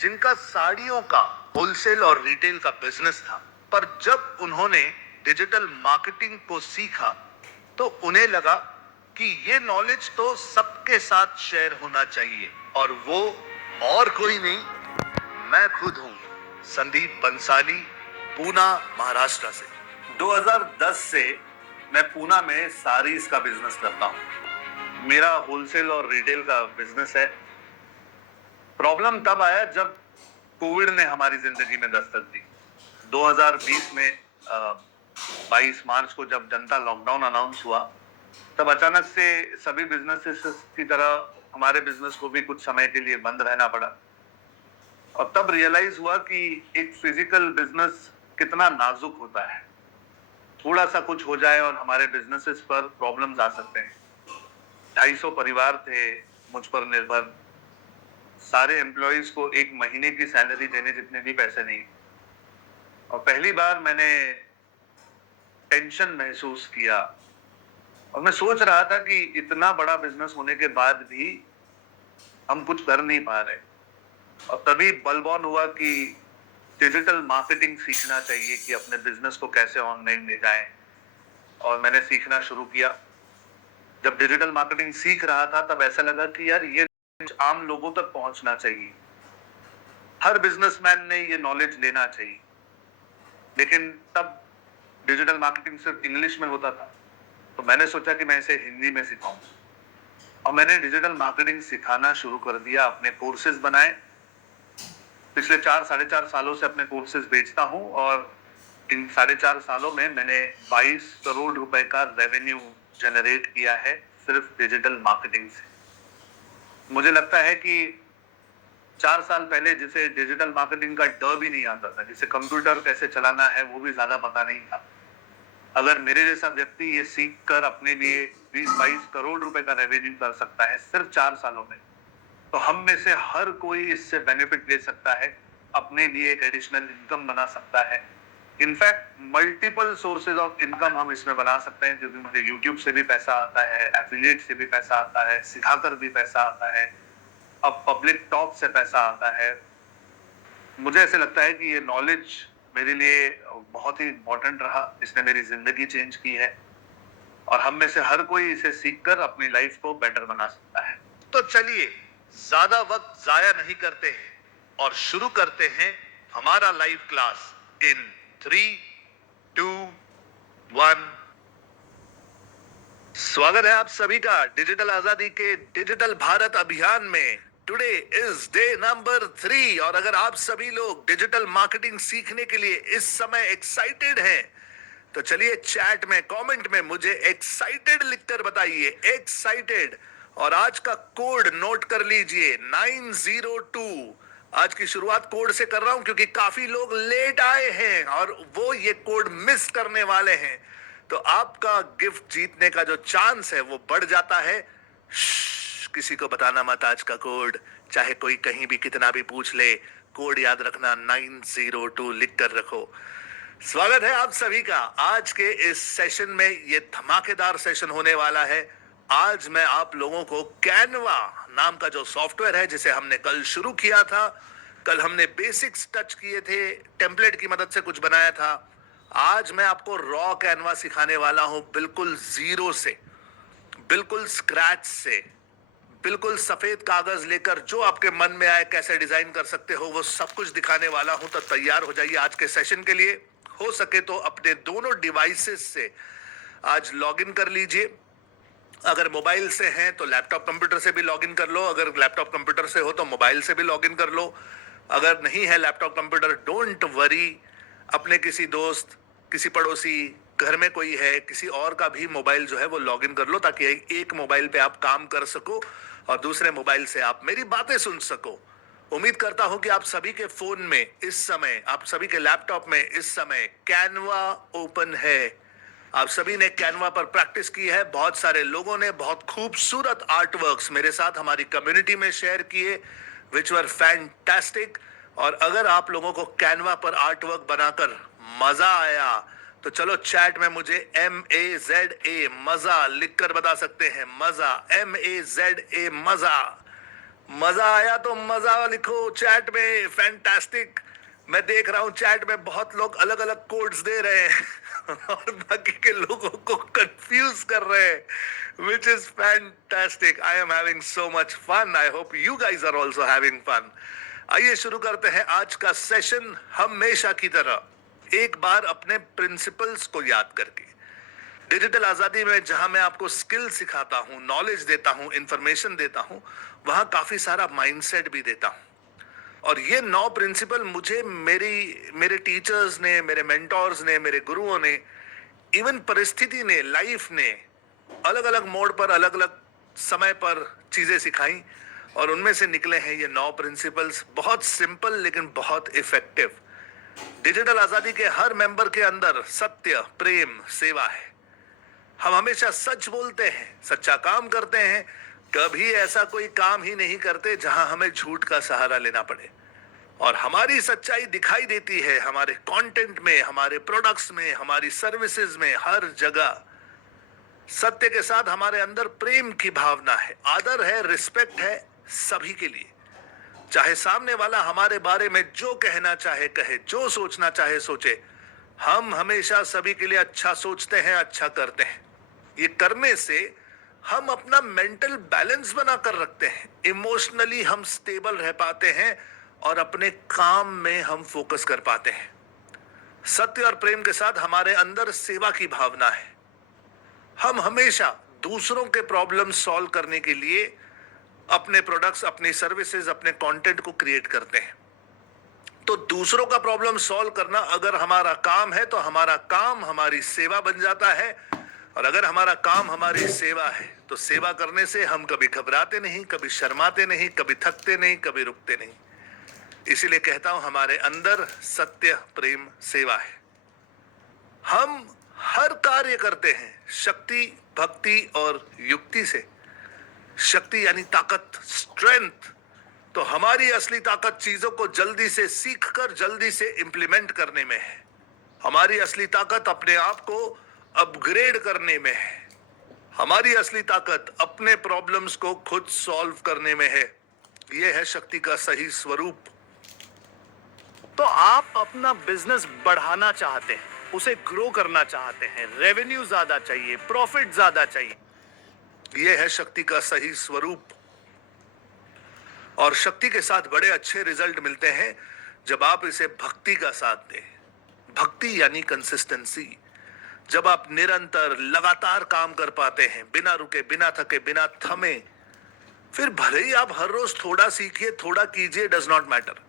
जिनका साड़ियों का होलसेल और रिटेल का बिजनेस था, पर जब उन्होंने डिजिटल मार्केटिंग को सीखा तो उन्हें लगा कि ये नॉलेज तो सबके साथ शेयर होना चाहिए। और वो और कोई नहीं, मैं खुद हूँ, संदीप बंसाली, पूना, महाराष्ट्र से। 2010 से मैं पूना में साड़ीज का बिजनेस करता हूँ। मेरा होलसेल और रिटेल का बिजनेस है। प्रॉब्लम तब आया जब कोविड ने हमारी जिंदगी में दस्तक दी। 2020 में 22 मार्च को जब जनता लॉकडाउन अनाउंस हुआ, तब अचानक से सभी बिजनेसेस की तरह हमारे बिजनेस को भी कुछ समय के लिए बंद रहना पड़ा। और तब रियलाइज हुआ कि एक फिजिकल बिजनेस कितना नाजुक होता है। थोड़ा सा कुछ हो जाए और हमारे बिजनेसेस पर प्रॉब्लम्स आ सकते हैं। 250 परिवार थे मुझ पर निर्भर। सारे एम्प्लॉइज को एक महीने की सैलरी देने जितने भी पैसे नहीं। और पहली बार मैंने टेंशन महसूस किया और मैं सोच रहा था कि इतना बड़ा बिजनेस होने के बाद भी हम कुछ कर नहीं पा रहे। और तभी बलबॉन हुआ कि डिजिटल मार्केटिंग सीखना चाहिए कि अपने बिजनेस को कैसे ऑनलाइन ले जाएं। और मैंने सीखना शुरू किया। जब डिजिटल मार्केटिंग सीख रहा था तब ऐसा लगा कि यार ये आम लोगों तक पहुंचना चाहिए। हर बिजनेसमैन ने ये नॉलेज लेना चाहिए। लेकिन तब डिजिटल मार्केटिंग सिर्फ इंग्लिश में होता था, तो मैंने सोचा कि मैं इसे हिंदी में सिखाऊं। और मैंने डिजिटल मार्केटिंग सिखाना शुरू कर दिया, अपने कोर्सेज बनाए। पिछले 4-4.5 सालों से अपने कोर्सेज बेचता हूं और इन 4.5 सालों में मैंने 22 करोड़ रुपए का रेवेन्यू जनरेट किया है सिर्फ डिजिटल मार्केटिंग से। मुझे लगता है कि 4 साल पहले जिसे डिजिटल मार्केटिंग का डर भी नहीं आता था, जिसे कंप्यूटर कैसे चलाना है वो भी ज्यादा पता नहीं था, अगर मेरे जैसा व्यक्ति ये सीख कर अपने लिए 20-22 करोड़ रुपए का रेवेन्यू कर सकता है सिर्फ 4 सालों में, तो हम में से हर कोई इससे बेनिफिट ले सकता है, अपने लिए एक एडिशनल इनकम बना सकता है। In fact multiple sources of income हम इसमें बना सकते हैं, क्योंकि मुझे यूट्यूब से भी पैसा आता है, एफिलिएट से भी पैसा आता है, सिखाकर भी पैसा आता है, अब पब्लिक टॉक से पैसा आता है। मुझे ऐसे लगता है कि ये नॉलेज मेरे लिए बहुत ही इंपॉर्टेंट रहा। इसने मेरी जिंदगी चेंज की है और हम में से हर कोई इसे सीखकर अपनी लाइफ को बेटर बना सकता है। तो चलिए ज्यादा वक्त जाया नहीं करते हैं और शुरू करते हैं हमारा लाइव क्लास इन 3, 2, 1। स्वागत है आप सभी का डिजिटल आजादी के डिजिटल भारत अभियान में। टुडे इज डे नंबर 3 और अगर आप सभी लोग डिजिटल मार्केटिंग सीखने के लिए इस समय एक्साइटेड हैं, तो चलिए चैट में कमेंट में मुझे एक्साइटेड लिखकर बताइए, एक्साइटेड। और आज का कोड नोट कर लीजिए 902। आज की शुरुआत कोड से कर रहा हूं क्योंकि काफी लोग लेट आए हैं और वो ये कोड मिस करने वाले हैं, तो आपका गिफ्ट जीतने का जो चांस है वो बढ़ जाता है। किसी को बताना मत आज का कोड, चाहे कोई कहीं भी कितना भी पूछ ले, कोड याद रखना 902 लिख कर रखो। स्वागत है आप सभी का आज के इस सेशन में। ये धमाकेदार सेशन होने वाला है। आज मैं आप लोगों को कैनवा नाम का जो सॉफ्टवेयर है, जिसे हमने कल शुरू किया था, कल हमने बेसिक्स टच किए थे, टेम्पलेट की मदद से कुछ बनाया था, आज मैं आपको रॉ कैनवा सिखाने वाला हूं, बिल्कुल जीरो से, बिल्कुल स्क्रैच से, बिल्कुल सफेद कागज लेकर जो आपके मन में आए कैसे डिजाइन कर सकते हो वो सब कुछ दिखाने वाला हूं। तो तैयार हो जाइए आज के सेशन के लिए। हो सके तो अपने दोनों डिवाइसेस से आज लॉगिन कर लीजिए। अगर मोबाइल से हैं तो लैपटॉप कंप्यूटर से भी लॉगिन कर लो, अगर लैपटॉप कंप्यूटर से हो तो मोबाइल से भी लॉगिन कर लो। अगर नहीं है लैपटॉप कंप्यूटर, डोंट वरी, अपने किसी दोस्त, किसी पड़ोसी, घर में कोई है, किसी और का भी मोबाइल जो है वो लॉगिन कर लो, ताकि एक मोबाइल पे आप काम कर सको और दूसरे मोबाइल से आप मेरी बातें सुन सको। उम्मीद करता हूं कि आप सभी के फोन में इस समय, आप सभी के लैपटॉप में इस समय कैनवा ओपन है। आप सभी ने कैनवा पर प्रैक्टिस की है। बहुत सारे लोगों ने बहुत खूबसूरत आर्टवर्क्स मेरे साथ हमारी कम्युनिटी में शेयर किए, विच वर फैंटास्टिक। और अगर आप लोगों को कैनवा पर आर्टवर्क बनाकर मजा आया तो चलो चैट में मुझे MAZA मजा लिखकर बता सकते हैं। मजा, MAZA मजा। मजा आया तो मजा लिखो चैट में, फैंटास्टिक। मैं देख रहा हूं चैट में बहुत लोग अलग अलग कोड्स दे रहे हैं और बाकी के लोगों को कंफ्यूज कर रहे हैं, which is fantastic. I am having so much fun, I hope you guys are also having fun. आइए शुरू करते हैं आज का सेशन। हमेशा की तरह एक बार अपने प्रिंसिपल्स को याद करके, डिजिटल आजादी में जहां मैं आपको स्किल सिखाता हूं, नॉलेज देता हूं, इंफॉर्मेशन देता हूं, वहां काफी सारा माइंडसेट भी देता हूं। और ये 9 प्रिंसिपल मुझे मेरे टीचर्स ने, मेरे मेंटोर्स ने, मेरे गुरुओं ने, इवन परिस्थिति ने, लाइफ ने अलग अलग मोड पर, अलग अलग समय पर चीजें सिखाई और उनमें से निकले हैं ये 9 प्रिंसिपल्स। बहुत सिंपल लेकिन बहुत इफेक्टिव। डिजिटल आजादी के हर मेंबर के अंदर सत्य, प्रेम, सेवा है। हम हमेशा सच बोलते हैं, सच्चा काम करते हैं, कभी ऐसा कोई काम ही नहीं करते जहां हमें झूठ का सहारा लेना पड़े। और हमारी सच्चाई दिखाई देती है हमारे कंटेंट में, हमारे प्रोडक्ट्स में, हमारी सर्विसेज में, हर जगह। सत्य के साथ हमारे अंदर प्रेम की भावना है, आदर है, रिस्पेक्ट है सभी के लिए। चाहे सामने वाला हमारे बारे में जो कहना चाहे कहे, जो सोचना चाहे सोचे, हम हमेशा सभी के लिए अच्छा सोचते हैं, अच्छा करते हैं। ये करने से हम अपना मेंटल बैलेंस बनाकर रखते हैं, इमोशनली हम स्टेबल रह पाते हैं और अपने काम में हम फोकस कर पाते हैं। सत्य और प्रेम के साथ हमारे अंदर सेवा की भावना है। हम हमेशा दूसरों के प्रॉब्लम सॉल्व करने के लिए अपने प्रोडक्ट्स, अपनी सर्विसेज, अपने कंटेंट को क्रिएट करते हैं। तो दूसरों का प्रॉब्लम सॉल्व करना अगर हमारा काम है तो हमारा काम हमारी सेवा बन जाता है। और अगर हमारा काम हमारी सेवा है तो सेवा करने से हम कभी घबराते नहीं, कभी शर्माते नहीं, कभी थकते नहीं, कभी रुकते नहीं। इसीलिए कहता हूं हमारे अंदर सत्य, प्रेम, सेवा है। हम हर कार्य करते हैं शक्ति, भक्ति और युक्ति से। शक्ति यानी ताकत, स्ट्रेंथ। तो हमारी असली ताकत चीजों को जल्दी से सीखकर जल्दी से इंप्लीमेंट करने में है। हमारी असली ताकत अपने आप को अपग्रेड करने में है। हमारी असली ताकत अपने प्रॉब्लम्स को खुद सॉल्व करने में है। यह है शक्ति का सही स्वरूप। तो आप अपना बिजनेस बढ़ाना चाहते हैं, उसे ग्रो करना चाहते हैं, रेवेन्यू ज्यादा चाहिए, प्रॉफिट ज्यादा चाहिए। यह है शक्ति का सही स्वरूप। और शक्ति के साथ बड़े अच्छे रिजल्ट मिलते हैं जब आप इसे भक्ति का साथ दें। भक्ति यानी कंसिस्टेंसी। जब आप निरंतर लगातार काम कर पाते हैं, बिना रुके, बिना थके, बिना थमे, फिर भले ही आप हर रोज थोड़ा सीखिए, थोड़ा कीजिए, डज नॉट मैटर।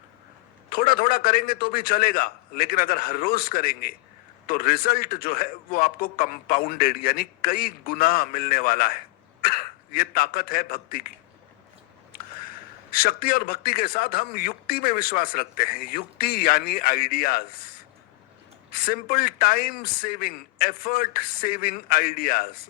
थोड़ा थोड़ा करेंगे तो भी चलेगा, लेकिन अगर हर रोज करेंगे तो रिजल्ट जो है वो आपको कंपाउंडेड यानी कई गुना मिलने वाला है। ये ताकत है भक्ति की। शक्ति और भक्ति के साथ हम युक्ति में विश्वास रखते हैं। युक्ति यानी ideas, simple time saving, effort saving ideas.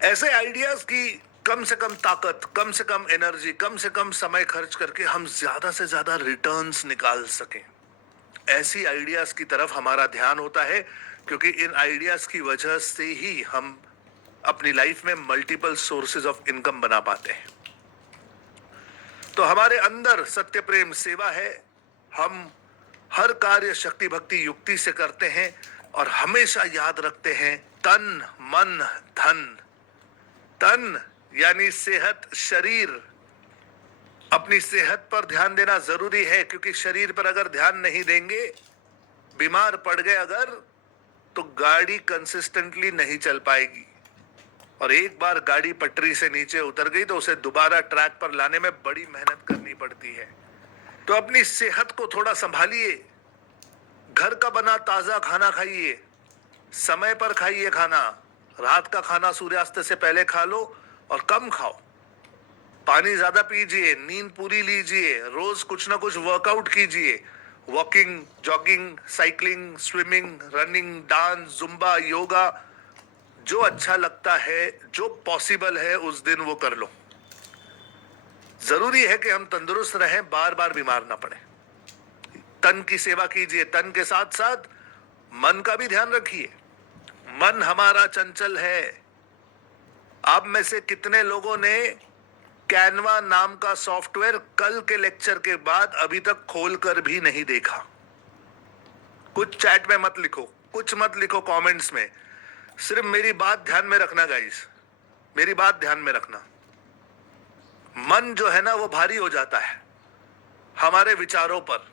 ऐसे आइडियाज की कम से कम ताकत, कम से कम एनर्जी, कम से कम समय खर्च करके हम ज्यादा से ज्यादा रिटर्न्स निकाल सकें। ऐसी आइडियाज की तरफ हमारा ध्यान होता है, क्योंकि इन आइडियाज की वजह से ही हम अपनी लाइफ में मल्टीपल सोर्सेज ऑफ इनकम बना पाते हैं। तो हमारे अंदर सत्य, प्रेम, सेवा है। हम हर कार्य शक्ति, भक्ति, युक्ति से करते हैं और हमेशा याद रखते हैं तन, मन, धन। तन यानी सेहत, शरीर। अपनी सेहत पर ध्यान देना जरूरी है, क्योंकि शरीर पर अगर ध्यान नहीं देंगे, बीमार पड़ गए अगर, तो गाड़ी कंसिस्टेंटली नहीं चल पाएगी। और एक बार गाड़ी पटरी से नीचे उतर गई तो उसे दोबारा ट्रैक पर लाने में बड़ी मेहनत करनी पड़ती है। तो अपनी सेहत को थोड़ा संभालिए। घर का बना ताजा खाना खाइए, समय पर खाइए खाना। रात का खाना सूर्यास्त से पहले खा लो और कम खाओ। पानी ज्यादा पीजिए, नींद पूरी लीजिए, रोज कुछ ना कुछ वर्कआउट कीजिए। Walking, jogging, cycling, swimming, running, dance, Zumba, yoga, जो अच्छा लगता है, जो पॉसिबल है उस दिन वो कर लो। जरूरी है कि हम तंदुरुस्त रहें, बार बार बीमार ना पड़े। तन की सेवा कीजिए, तन के साथ साथ मन का भी ध्यान रखिए। मन हमारा चंचल है। आप में से कितने लोगों ने कैनवा नाम का सॉफ्टवेयर कल के लेक्चर के बाद अभी तक खोल कर भी नहीं देखा? कुछ चैट में मत लिखो, कुछ मत लिखो कमेंट्स में, सिर्फ मेरी बात ध्यान में रखना गाइस, मेरी बात ध्यान में रखना। मन जो है ना वो भारी हो जाता है हमारे विचारों पर।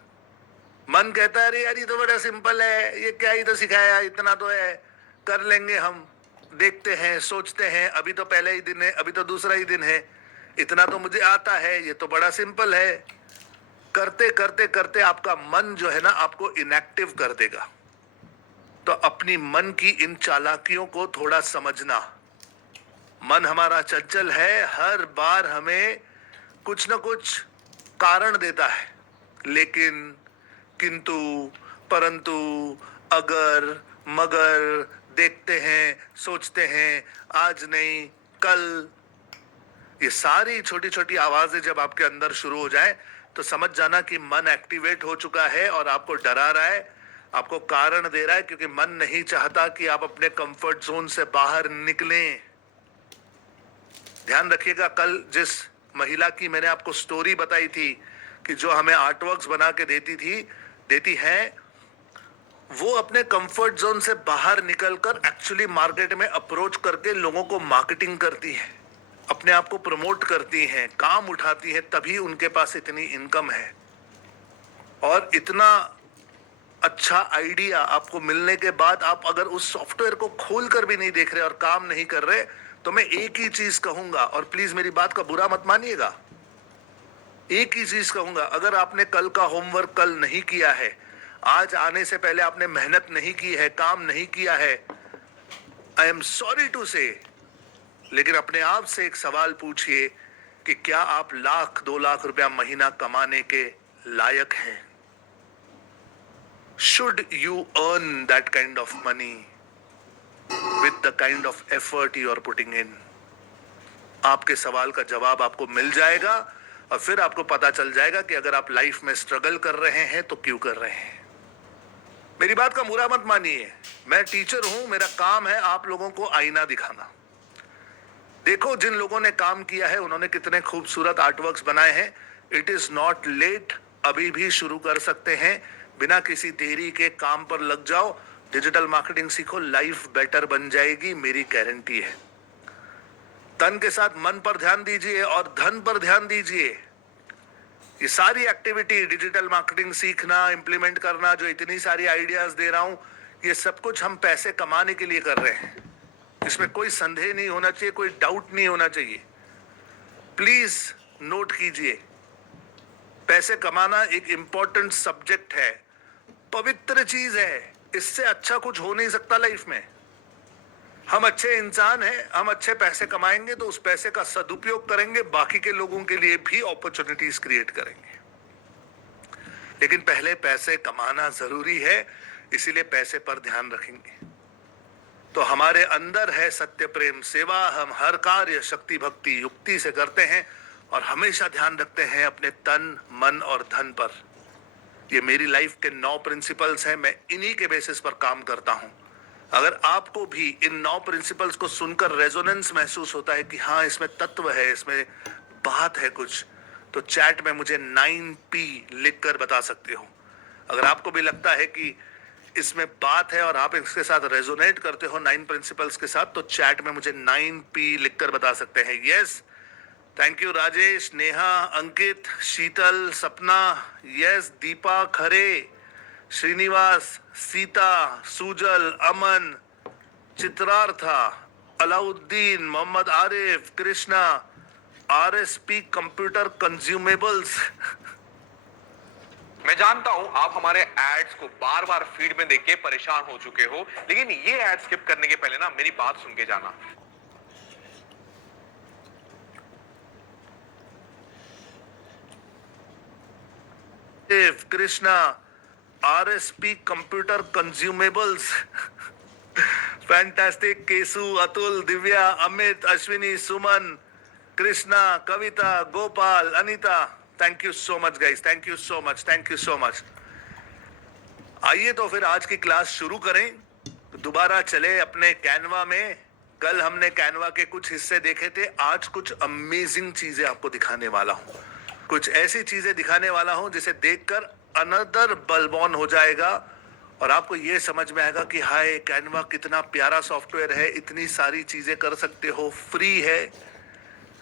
मन कहता है अरे यार ये तो बड़ा सिंपल है, ये क्या ही तो सिखाया, इतना तो है, कर लेंगे हम, देखते हैं, सोचते हैं, अभी तो पहला ही दिन है, अभी तो दूसरा ही दिन है, इतना तो मुझे आता है, ये तो बड़ा सिंपल है। करते करते करते आपका मन जो है ना आपको इनएक्टिव कर देगा। तो अपनी मन की इन चालाकियों को थोड़ा समझना। मन हमारा चंचल है, हर बार हमें कुछ न कुछ कारण देता है, लेकिन, किंतु, परंतु, अगर, मगर, देखते हैं, सोचते हैं, आज नहीं कल, ये सारी छोटी छोटी आवाजें जब आपके अंदर शुरू हो जाए तो समझ जाना कि मन एक्टिवेट हो चुका है और आपको डरा रहा है, आपको कारण दे रहा है, क्योंकि मन नहीं चाहता कि आप अपने कंफर्ट जोन से बाहर निकलें। ध्यान रखिएगा, कल जिस महिला की मैंने आपको स्टोरी बताई थी कि जो हमें आर्टवर्क्स बना के देती है, वो अपने कंफर्ट जोन से बाहर निकलकर एक्चुअली मार्केट में अप्रोच करके लोगों को मार्केटिंग करती है, अपने आप को प्रमोट करती हैं, काम उठाती हैं, तभी उनके पास इतनी इनकम है। और इतना अच्छा आइडिया आपको मिलने के बाद आप अगर उस सॉफ्टवेयर को खोल कर भी नहीं देख रहे और काम नहीं कर रहे, तो मैं एक ही चीज कहूंगा, और प्लीज मेरी बात का बुरा मत मानिएगा, एक ही चीज कहूंगा, अगर आपने कल का होमवर्क कल नहीं किया है, आज आने से पहले आपने मेहनत नहीं की है, काम नहीं किया है, आई एम सॉरी टू से, लेकिन अपने आप से एक सवाल पूछिए कि क्या आप 1,00,000-2,00,000 रुपया महीना कमाने के लायक हैं? Should you earn that kind of money with the kind of effort you are putting in? आपके सवाल का जवाब आपको मिल जाएगा और फिर आपको पता चल जाएगा कि अगर आप लाइफ में स्ट्रगल कर रहे हैं तो क्यों कर रहे हैं। मेरी बात का बुरा मत मानिए, मैं टीचर हूं, मेरा काम है आप लोगों को आईना दिखाना। देखो जिन लोगों ने काम किया है उन्होंने कितने खूबसूरत आर्टवर्क्स बनाए हैं। इट इज नॉट लेट, अभी भी शुरू कर सकते हैं, बिना किसी देरी के काम पर लग जाओ, डिजिटल मार्केटिंग सीखो, लाइफ बेटर बन जाएगी, मेरी गारंटी है। तन के साथ मन पर ध्यान दीजिए और धन पर ध्यान दीजिए। ये सारी एक्टिविटी, डिजिटल मार्केटिंग सीखना, इंप्लीमेंट करना, जो इतनी सारी आइडियाज दे रहा हूं, ये सब कुछ हम पैसे कमाने के लिए कर रहे हैं, इसमें कोई संदेह नहीं होना चाहिए, कोई डाउट नहीं होना चाहिए। प्लीज नोट कीजिए, पैसे कमाना एक इंपॉर्टेंट सब्जेक्ट है, पवित्र चीज है, इससे अच्छा कुछ हो नहीं सकता लाइफ में। हम अच्छे इंसान हैं, हम अच्छे पैसे कमाएंगे तो उस पैसे का सदुपयोग करेंगे, बाकी के लोगों के लिए भी अपॉर्चुनिटीज क्रिएट करेंगे। लेकिन पहले पैसे कमाना जरूरी है, इसीलिए पैसे पर ध्यान रखेंगे। तो हमारे अंदर है सत्य, प्रेम, सेवा, हम हर कार्य शक्ति भक्ति युक्ति से करते हैं और हमेशा ध्यान रखते हैं अपने तन, मन और धन पर। ये मेरी लाइफ के 9 प्रिंसिपल्स हैं, मैं इन्हीं के बेसिस पर काम करता हूं। अगर आपको भी इन 9 प्रिंसिपल्स को सुनकर रेजोनेंस महसूस होता है कि हाँ इसमें तत्व है, इसमें बात है कुछ, तो चैट में मुझे 9P लिखकर बता सकते हो। अगर आपको भी लगता है कि इसमें बात है और आप इसके साथ रेजोनेट करते हो 9 प्रिंसिपल्स के साथ, तो चैट में मुझे 9P लिखकर बता सकते हैं। Yes, thank you Rajesh, Neha, Ankit, Sheetal, Sapna, yes, Deepa, Khare, Srinivas, Sita, Sujal, Aman, Chitrartha, Alauddin, Mohammad Arif, Krishna, RSP computer consumables. मैं जानता हूं आप हमारे एड्स को बार बार फीड में देख के परेशान हो चुके हो, लेकिन ये एड स्किप करने के पहले ना मेरी बात सुन के जाना। Krishna, RSP computer consumables, fantastic, cashew, Atul, Divya, Amit, Ashwini, Suman, Krishna, Kavita, Gopal, Anita, thank you so much guys, thank you so much, thank you so much. आइए तो फिर आज की क्लास शुरू करें, दोबारा चले अपने कैनवा में कल हमने कैनवा के कुछ हिस्से देखे थे, आज कुछ अमेजिंग चीजें आपको दिखाने वाला हूं। कुछ ऐसी चीजें दिखाने वाला हूं जिसे देखकर अनदर बल्ब ऑन हो जाएगा और आपको ये समझ में आएगा कि हाय कैनवा कितना प्यारा सॉफ्टवेयर है, इतनी सारी चीजें कर सकते हो, फ्री है।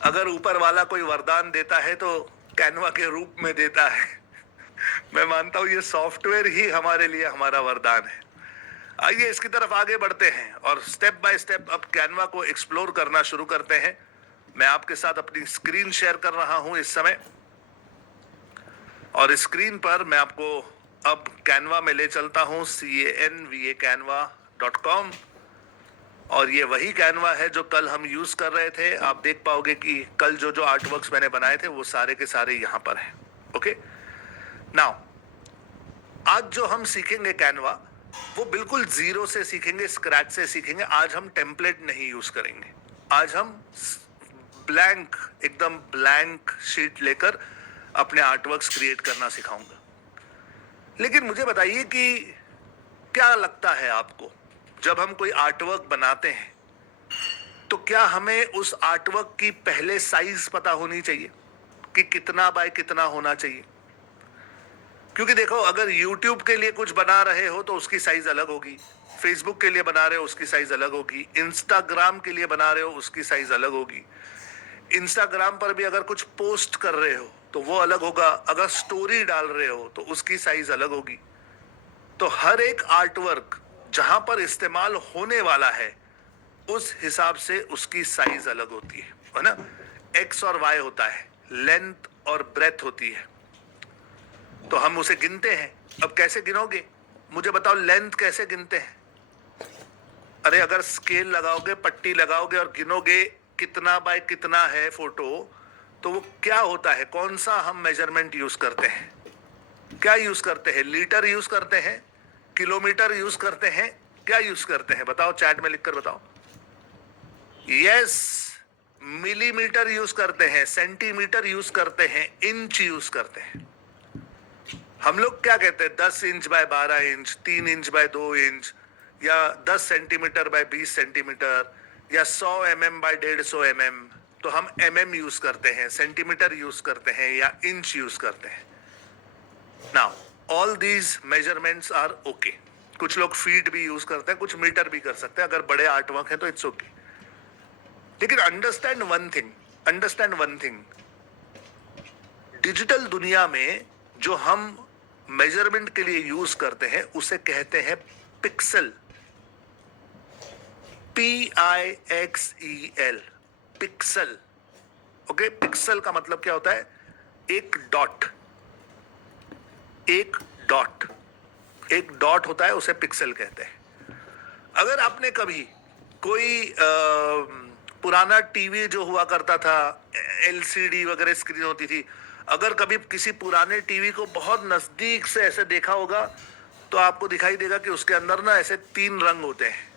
अगर ऊपर वाला कोई वरदान देता है तो कैनवा के रूप में देता है। मैं मानता हूं ये सॉफ्टवेयर ही हमारे लिए हमारा वरदान है। आइए इसकी तरफ आगे बढ़ते हैं और स्टेप बाय स्टेप अब कैनवा को एक्सप्लोर करना शुरू करते हैं। मैं आपके साथ अपनी स्क्रीन शेयर कर रहा हूं इस समय और स्क्रीन पर मैं आपको अब कैनवा में ले चलता हूं, canva.com, और ये वही कैनवा है जो कल हम यूज कर रहे थे। आप देख पाओगे कि कल जो जो आर्टवर्क्स मैंने बनाए थे वो सारे के सारे यहाँ पर हैं। ओके, नाउ आज जो हम सीखेंगे कैनवा वो बिल्कुल जीरो से सीखेंगे, स्क्रैच से सीखेंगे। आज हम टेम्पलेट नहीं यूज करेंगे, आज हम ब्लैंक, एकदम ब्लैंक शीट लेकर अपने आर्टवर्क्स क्रिएट करना सिखाऊंगा। लेकिन मुझे बताइए कि क्या लगता है आपको, जब हम कोई आर्टवर्क बनाते हैं तो क्या हमें उस आर्टवर्क की पहले साइज पता होनी चाहिए कि कितना बाय कितना होना चाहिए? क्योंकि देखो, अगर YouTube के लिए कुछ बना रहे हो तो उसकी साइज अलग होगी, Facebook के लिए बना रहे हो उसकी साइज अलग होगी, Instagram के लिए बना रहे हो उसकी साइज अलग होगी। Instagram पर भी अगर कुछ पोस्ट कर रहे हो तो वो अलग होगा, अगर स्टोरी डाल रहे हो तो उसकी साइज अलग होगी। तो हर एक आर्टवर्क जहां पर इस्तेमाल होने वाला है उस हिसाब से उसकी साइज अलग होती है ना। एक्स और वाई होता है, लेंथ और ब्रेथ होती है, तो हम उसे गिनते हैं। अब कैसे गिनोगे, मुझे बताओ, लेंथ कैसे गिनते हैं? अरे अगर स्केल लगाओगे, पट्टी लगाओगे और गिनोगे कितना बाय कितना है फोटो, तो वो क्या होता है? कौन सा हम मेजरमेंट यूज करते हैं? क्या यूज करते हैं? लीटर यूज करते हैं, किलोमीटर यूज करते हैं, क्या यूज करते हैं? बताओ, चैट में लिखकर बताओ। यस, मिलीमीटर यूज करते हैं, सेंटीमीटर यूज करते हैं, इंच यूज करते हैं। हम लोग क्या कहते हैं? 10 inch by 12 inch, 3 inch by 2 inch, या 10 सेंटीमीटर बाय 20 सेंटीमीटर, या 100 mm बाय 150 mm। तो हम mm यूज करते हैं, सेंटीमीटर यूज करते हैं, या इंच यूज करते हैं। Now all these measurements are okay. कुछ लोग फीट भी यूज करते हैं, कुछ मीटर भी कर सकते हैं। अगर बड़े आर्टवर्क है तो इट्स ओके। लेकिन अंडरस्टैंड वन थिंग, डिजिटल दुनिया में जो हम मेजरमेंट के लिए यूज करते हैं उसे कहते हैं pixel, PIXEL, pixel. Okay, pixel का मतलब क्या होता है? एक डॉट, एक डॉट होता है, उसे पिक्सल कहते हैं। अगर आपने कभी कोई पुराना टीवी जो हुआ करता था, LCD वगैरह स्क्रीन होती थी, अगर कभी किसी पुराने टीवी को बहुत नजदीक से ऐसे देखा होगा तो आपको दिखाई देगा कि उसके अंदर ना ऐसे 3 रंग होते हैं,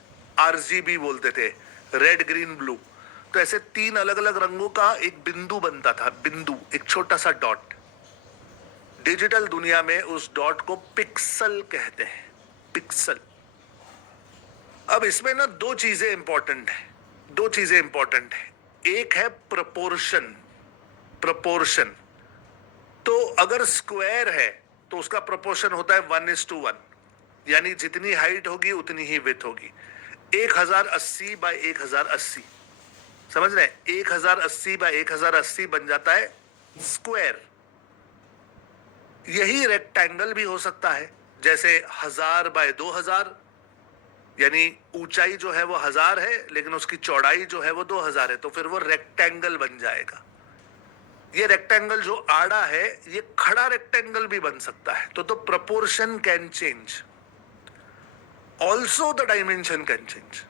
RGB बोलते थे, रेड ग्रीन ब्लू। तो ऐसे 3 अलग अलग रंगों का एक बिंदु बनता था, बिंदु, एक छोटा सा डॉट। डिजिटल दुनिया में उस डॉट को पिक्सल कहते हैं, पिक्सल। अब इसमें ना दो चीजें इंपॉर्टेंट है। एक है प्रपोर्शन। तो अगर स्क्वायर है तो उसका प्रोपोर्शन होता है 1:1, यानी जितनी हाइट होगी उतनी ही विड्थ होगी। 1080 बाय 1080, समझ रहे हैं? 1080 बाय 1080 बन जाता है स्क्वायर। यही रेक्टेंगल भी हो सकता है, जैसे 1000 बाय 2000, यानी ऊंचाई जो है वो 1000 है लेकिन उसकी चौड़ाई जो है वो 2000 है, तो फिर वो रेक्टेंगल बन जाएगा। ये रेक्टेंगल जो आड़ा है ये खड़ा रेक्टेंगल भी बन सकता है। तो proportion can change, also the dimension can change.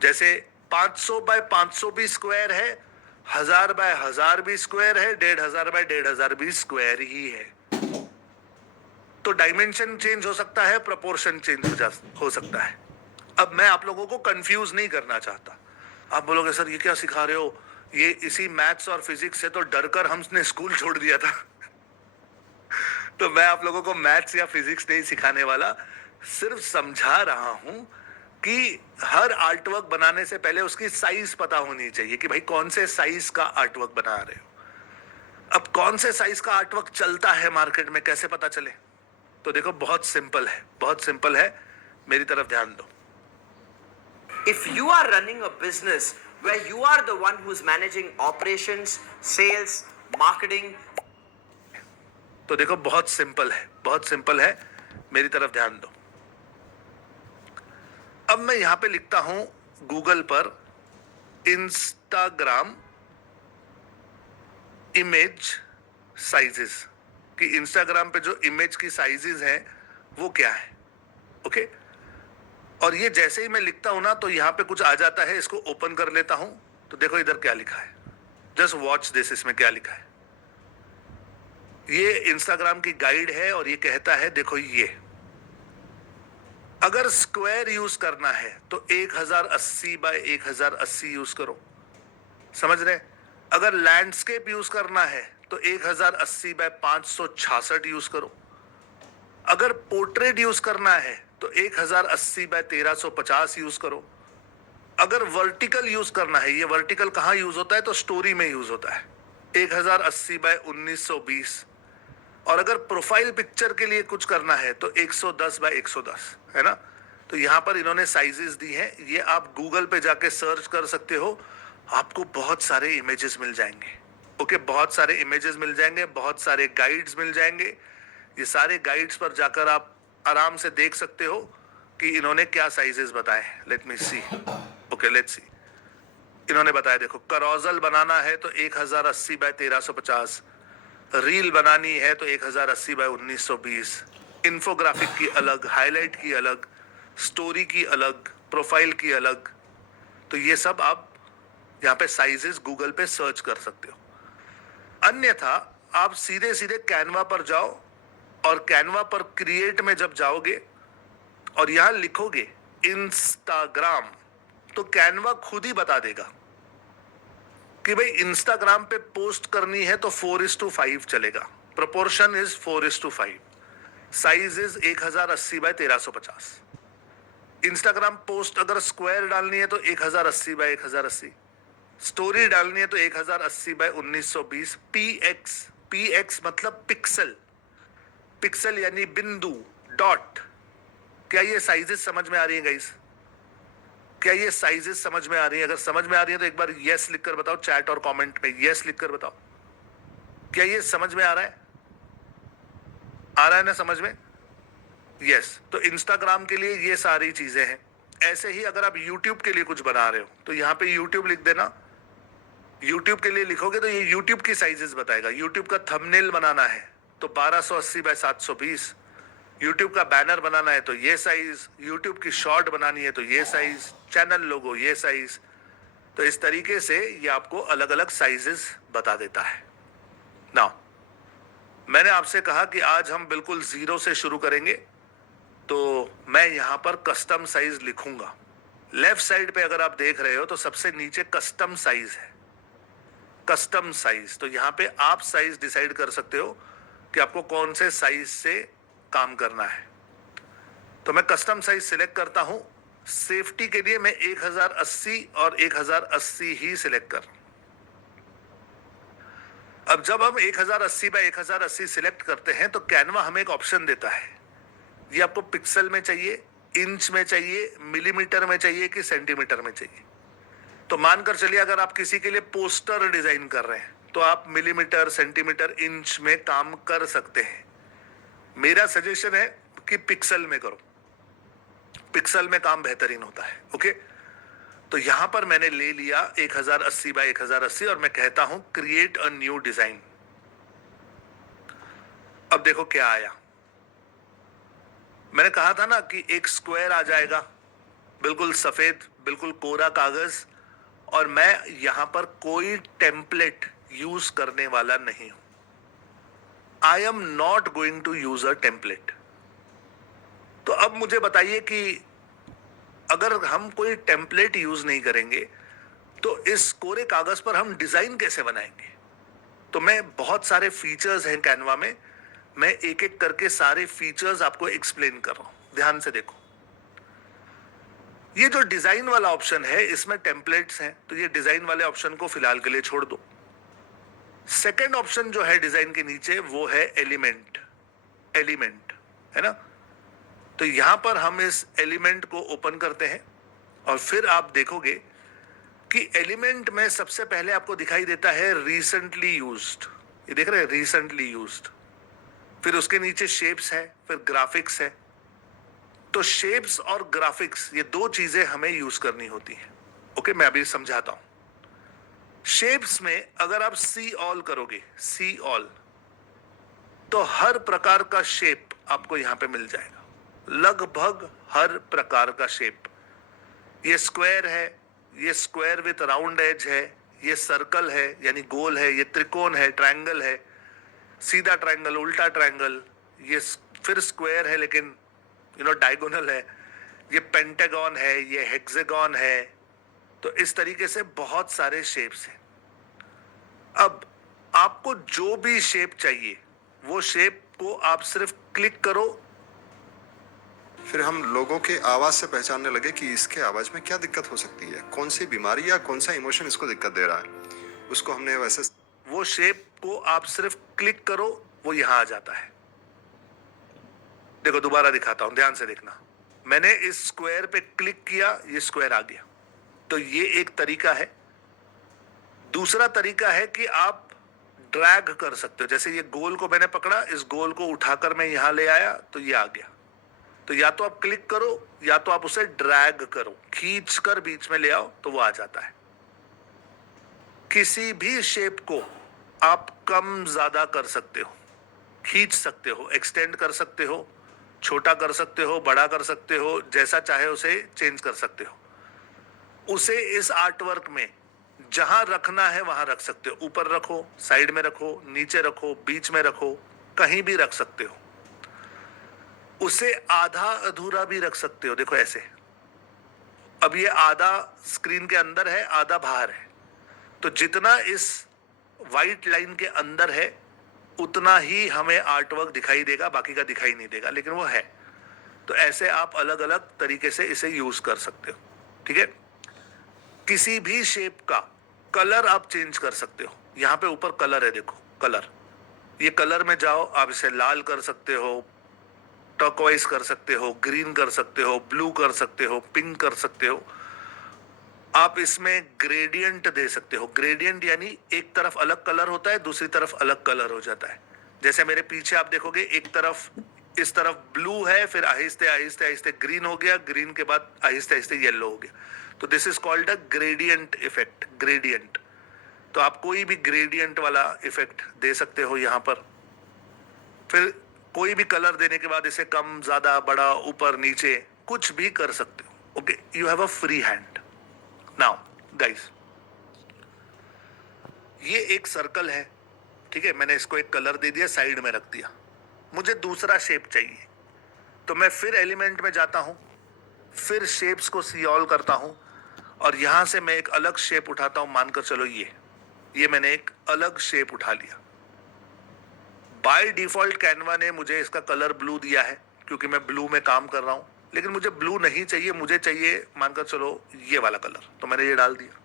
जैसे 500 बाय 500 भी स्क्वायर है, 1000 बाय 1000 भी स्क्वायर है, 1500 बाय 1500 भी स्क्वायर ही है। तो डायमेंशन चेंज हो सकता है, प्रपोर्शन चेंज हो सकता है। अब मैं आप लोगों को कंफ्यूज नहीं करना चाहता। आप बोलोगे सर ये क्या सिखा रहे हो, ये इसी मैथ्स और फिजिक्स से तो डरकर हमने स्कूल छोड़ दिया था। तो मैं आप लोगों को मैथ्स या फिजिक्स नहीं सिखाने वाला, सिर्फ समझा रहा हूं कि हर आर्टवर्क बनाने से पहले उसकी साइज पता होनी चाहिए कि भाई कौन से साइज का आर्टवर्क बना रहे हो। अब कौन से साइज का आर्टवर्क चलता है मार्केट में, कैसे पता चले? तो देखो बहुत सिंपल है, बहुत सिंपल है, मेरी तरफ ध्यान दो। If you are running a business where you are the one who's managing operations, sales, marketing, तो देखो बहुत सिंपल है, बहुत सिंपल है, मेरी तरफ ध्यान दो। अब मैं यहां पे लिखता हूं गूगल पर इंस्टाग्राम इमेज साइजेस, कि इंस्टाग्राम पे जो इमेज की साइजेस हैं वो क्या है। ओके, और ये जैसे ही मैं लिखता हूं ना तो यहां पे कुछ आ जाता है, इसको ओपन कर लेता हूं तो देखो इधर क्या लिखा है। जस्ट वॉच दिस, इसमें क्या लिखा है। ये इंस्टाग्राम की गाइड है और ये कहता है देखो ये अगर स्क्वायर यूज करना है तो 1080 बाय 1080 यूज करो, समझ रहे? अगर लैंडस्केप यूज करना है तो 1080 बाय 566 यूज करो। अगर पोर्ट्रेट यूज करना है तो 1080 बाय 1350 यूज करो। अगर वर्टिकल यूज करना है, ये वर्टिकल कहां यूज होता है तो स्टोरी में यूज होता है, 1080 बाय 1920। और अगर प्रोफाइल पिक्चर के लिए कुछ करना है तो 110 बाय 110, है ना। तो यहां पर इन्होंने साइजेस दी हैं, ये आप गूगल पे जाके सर्च कर सकते हो, आपको बहुत सारे इमेजेस मिल जाएंगे। ओके, बहुत सारे इमेजेस मिल जाएंगे, बहुत सारे गाइड्स मिल जाएंगे। ये सारे गाइड्स पर जाकर आप आराम से देख सकते हो कि इन्होंने क्या साइजेस बताए। Let me see, okay let's see. इन्होंने बताया देखो, करोजल बनाना है तो 1080 बाय 1350, रील बनानी है तो 1080 बाय 1920, इन्फोग्राफिक की अलग, हाईलाइट की अलग, स्टोरी की अलग, प्रोफाइल की अलग। तो ये सब आप यहाँ पे साइजेस गूगल पे सर्च कर सकते हो। अन्यथा आप सीधे सीधे कैनवा पर जाओ और कैनवा पर क्रिएट में जब जाओगे और यहां लिखोगे इंस्टाग्राम, तो कैनवा खुद ही बता देगा कि भाई इंस्टाग्राम पे पोस्ट करनी है तो 4:5 चलेगा, proportion is 4:5, size is 1080 by 1350। Instagram post अगर स्क्वायर डालनी है तो 1080 बाय 1080, स्टोरी डालनी है तो 1080 बाय 1920, पीएक्स मतलब पिक्सल, पिक्सल यानी बिंदु, डॉट। क्या ये साइजेस समझ में आ रही है गाइस? क्या ये साइजेस समझ में आ रही है? अगर समझ में आ रही है तो एक बार यस लिखकर बताओ चैट और कमेंट में, यस लिखकर बताओ। क्या ये समझ में आ रहा है? आ रहा है ना समझ में? यस। तो इंस्टाग्राम के लिए ये सारी चीजें हैं। ऐसे ही अगर आप यूट्यूब के लिए कुछ बना रहे हो तो यहाँ पे यूट्यूब लिख देना। यूट्यूब के लिए लिखोगे तो ये यूट्यूब की साइजेस बताएगा। यूट्यूब का थंबनेल बनाना है तो 1280 बाय 720, यूट्यूब का बैनर बनाना है तो ये साइज, यूट्यूब की शॉर्ट बनानी है तो ये साइज, चैनल लोगो ये साइज। तो इस तरीके से ये आपको अलग अलग साइजेस बता देता है। नाउ मैंने आपसे कहा कि आज हम बिल्कुल जीरो से शुरू करेंगे, तो मैं यहां पर कस्टम साइज लिखूंगा। लेफ्ट साइड पे अगर आप देख रहे हो तो सबसे नीचे कस्टम साइज है, कस्टम साइज। तो यहां पे आप साइज डिसाइड कर सकते हो कि आपको कौन से साइज से काम करना है। तो मैं कस्टम साइज सिलेक्ट करता हूं। सेफ्टी के लिए मैं 1080 और 1080 ही सिलेक्ट कर। अब जब हम 1080 बाय 1080 सिलेक्ट करते हैं तो कैनवा हमें एक ऑप्शन देता है, ये आपको पिक्सल में चाहिए, इंच में चाहिए, मिलीमीटर में चाहिए कि सेंटीमीटर में चाहिए। तो मानकर चलिए अगर आप किसी के लिए पोस्टर डिजाइन कर रहे हैं तो आप मिलीमीटर, सेंटीमीटर, इंच में काम कर सकते हैं। मेरा सजेशन है कि पिक्सल में करो, पिक्सल में काम बेहतरीन होता है। ओके, तो यहां पर मैंने ले लिया 1080 बाय 1080 और मैं कहता हूं क्रिएट अ न्यू डिजाइन। अब देखो क्या आया। मैंने कहा था ना कि एक स्क्वायर आ जाएगा, बिल्कुल सफेद, बिल्कुल कोरा कागज, और मैं यहां पर कोई टेम्पलेट यूज करने वाला नहीं हूं। I am not going to use a template. तो अब मुझे बताइए कि अगर हम कोई टेम्पलेट यूज नहीं करेंगे तो इस कोरे कागज पर हम डिजाइन कैसे बनाएंगे? तो मैं बहुत सारे फीचर्स हैं कैनवा में, मैं एक एक करके सारे फीचर्स आपको एक्सप्लेन कर रहा हूं, ध्यान से देखो। ये जो डिजाइन वाला ऑप्शन है इसमें टेम्पलेट्स हैं, तो ये डिजाइन वाले ऑप्शन को फिलहाल के लिए छोड़ दो। सेकंड ऑप्शन जो है डिजाइन के नीचे वो है एलिमेंट। एलिमेंट है ना, तो यहां पर हम इस एलिमेंट को ओपन करते हैं और फिर आप देखोगे कि एलिमेंट में सबसे पहले आपको दिखाई देता है रिसेंटली यूज्ड। ये देख रहे हैं, रिसेंटली यूज्ड। फिर उसके नीचे शेप्स है, फिर ग्राफिक्स है। तो शेप्स और ग्राफिक्स ये दो चीजें हमें यूज करनी होती हैं। ओके, मैं अभी समझाता हूं। शेप्स में अगर आप सी ऑल करोगे, सी ऑल, तो हर प्रकार का शेप आपको यहां पे मिल जाएगा, लगभग हर प्रकार का शेप। ये स्क्वायर है, ये स्क्वायर विथ राउंड एज है, ये सर्कल है यानी गोल है, ये त्रिकोण है, ट्रायंगल है, सीधा ट्रायंगल, उल्टा ट्रायंगल, ये फिर स्क्वायर है लेकिन डायगोनल है, ये पेंटागन है, ये हेक्सागन है। तो इस तरीके से बहुत सारे शेप्स हैं। अब आपको जो भी शेप चाहिए वो शेप को आप सिर्फ क्लिक करो। फिर हम लोगों के आवाज से पहचानने लगे कि इसके आवाज में क्या दिक्कत हो सकती है, कौन सी बीमारी या कौन सा इमोशन इसको दिक्कत दे रहा है। उसको हमने वैसे वो शेप को आप सिर्फ क्लिक करो, वो यहां आ जाता है। देखो दोबारा दिखाता हूं, ध्यान से देखना। मैंने इस स्क्वायर पे क्लिक किया, ये स्क्वायर आ गया। तो ये एक तरीका है। दूसरा तरीका है कि आप ड्रैग कर सकते हो। जैसे ये गोल को मैंने पकड़ा, इस गोल को उठाकर मैं यहां ले आया तो ये आ गया। तो या तो आप क्लिक करो या तो आप उसे ड्रैग करो, खींच कर बीच में ले आओ तो वो आ जाता है। किसी भी शेप को आप कम ज्यादा कर सकते हो, खींच सकते हो, एक्सटेंड कर सकते हो, छोटा कर सकते हो, बड़ा कर सकते हो, जैसा चाहे उसे चेंज कर सकते हो। उसे इस आर्टवर्क में जहां रखना है वहां रख सकते हो। ऊपर रखो, साइड में रखो, नीचे रखो, बीच में रखो, कहीं भी रख सकते हो। उसे आधा अधूरा भी रख सकते हो। देखो ऐसे, अब ये आधा स्क्रीन के अंदर है, आधा बाहर है। तो जितना इस वाइट लाइन के अंदर है उतना ही हमें आर्टवर्क दिखाई देगा, बाकी का दिखाई नहीं देगा, लेकिन वो है। तो ऐसे आप अलग अलग तरीके से इसे यूज कर सकते हो। ठीक है, किसी भी शेप का कलर आप चेंज कर सकते हो। यहां पे ऊपर कलर है, देखो कलर। ये कलर में जाओ, आप इसे लाल कर सकते हो, टर्कोइज कर सकते हो, ग्रीन कर सकते हो, ब्लू कर सकते हो, पिंक कर सकते हो। आप इसमें ग्रेडियंट दे सकते हो। ग्रेडियंट यानी एक तरफ अलग कलर होता है, दूसरी तरफ अलग कलर हो जाता है। जैसे मेरे पीछे आप देखोगे, एक तरफ इस तरफ ब्लू है, फिर आहिस्ते आहिस्ते आहिस्ते ग्रीन हो गया, ग्रीन के बाद आहिस्ते आहिस्ते येलो हो गया। तो this is called a gradient effect. Gradient, तो आप कोई भी ग्रेडियंट वाला इफेक्ट दे सकते हो यहां पर। फिर कोई भी कलर देने के बाद इसे कम, ज्यादा, बड़ा, ऊपर, नीचे कुछ भी कर सकते हो। Okay, you have a free hand. Now guys, ये एक सर्कल है, ठीक है। मैंने इसको एक कलर दे दिया, साइड में रख दिया। मुझे दूसरा शेप चाहिए, तो मैं फिर एलिमेंट में जाता हूं, फिर शेप्स को सी ऑल करता हूं और यहां से मैं एक अलग शेप उठाता हूं। मानकर चलो ये मैंने एक अलग शेप उठा लिया। बाय डिफॉल्ट कैनवा ने मुझे इसका कलर ब्लू दिया है क्योंकि मैं ब्लू में काम कर रहा हूं, लेकिन मुझे ब्लू नहीं चाहिए, मुझे चाहिए मानकर चलो ये वाला कलर, तो मैंने ये डाल दिया।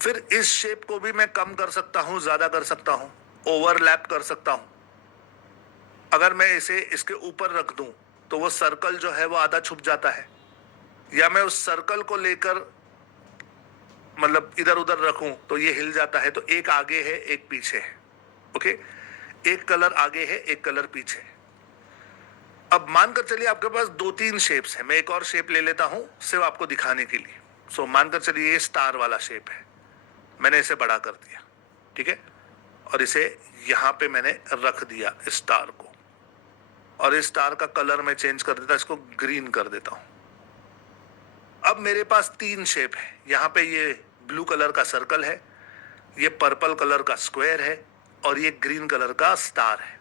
फिर इस शेप को भी मैं कम कर सकता हूं, ज्यादा कर सकता हूं, ओवरलैप कर सकता हूं। अगर मैं इसे इसके ऊपर रख दूं तो वो सर्कल जो है वो आधा छुप जाता है, या मैं उस सर्कल को लेकर मतलब इधर उधर रखूं तो ये हिल जाता है। तो एक आगे है, एक पीछे है। ओके, एक कलर आगे है, एक कलर पीछे है। अब मानकर चलिए आपके पास 2-3 शेप्स हैं। मैं एक और शेप ले लेता हूं सिर्फ आपको दिखाने के लिए। सो मानकर चलिए ये स्टार वाला शेप है, मैंने इसे बड़ा कर दिया, ठीक है, और इसे यहां पे मैंने रख दिया स्टार को, और इस स्टार का कलर मैं चेंज कर देता, इसको ग्रीन कर देता हूं। अब मेरे पास 3 शेप है। यहां पे ये ब्लू कलर का सर्कल है, ये पर्पल कलर का स्क्वायर है और ये ग्रीन कलर का स्टार है।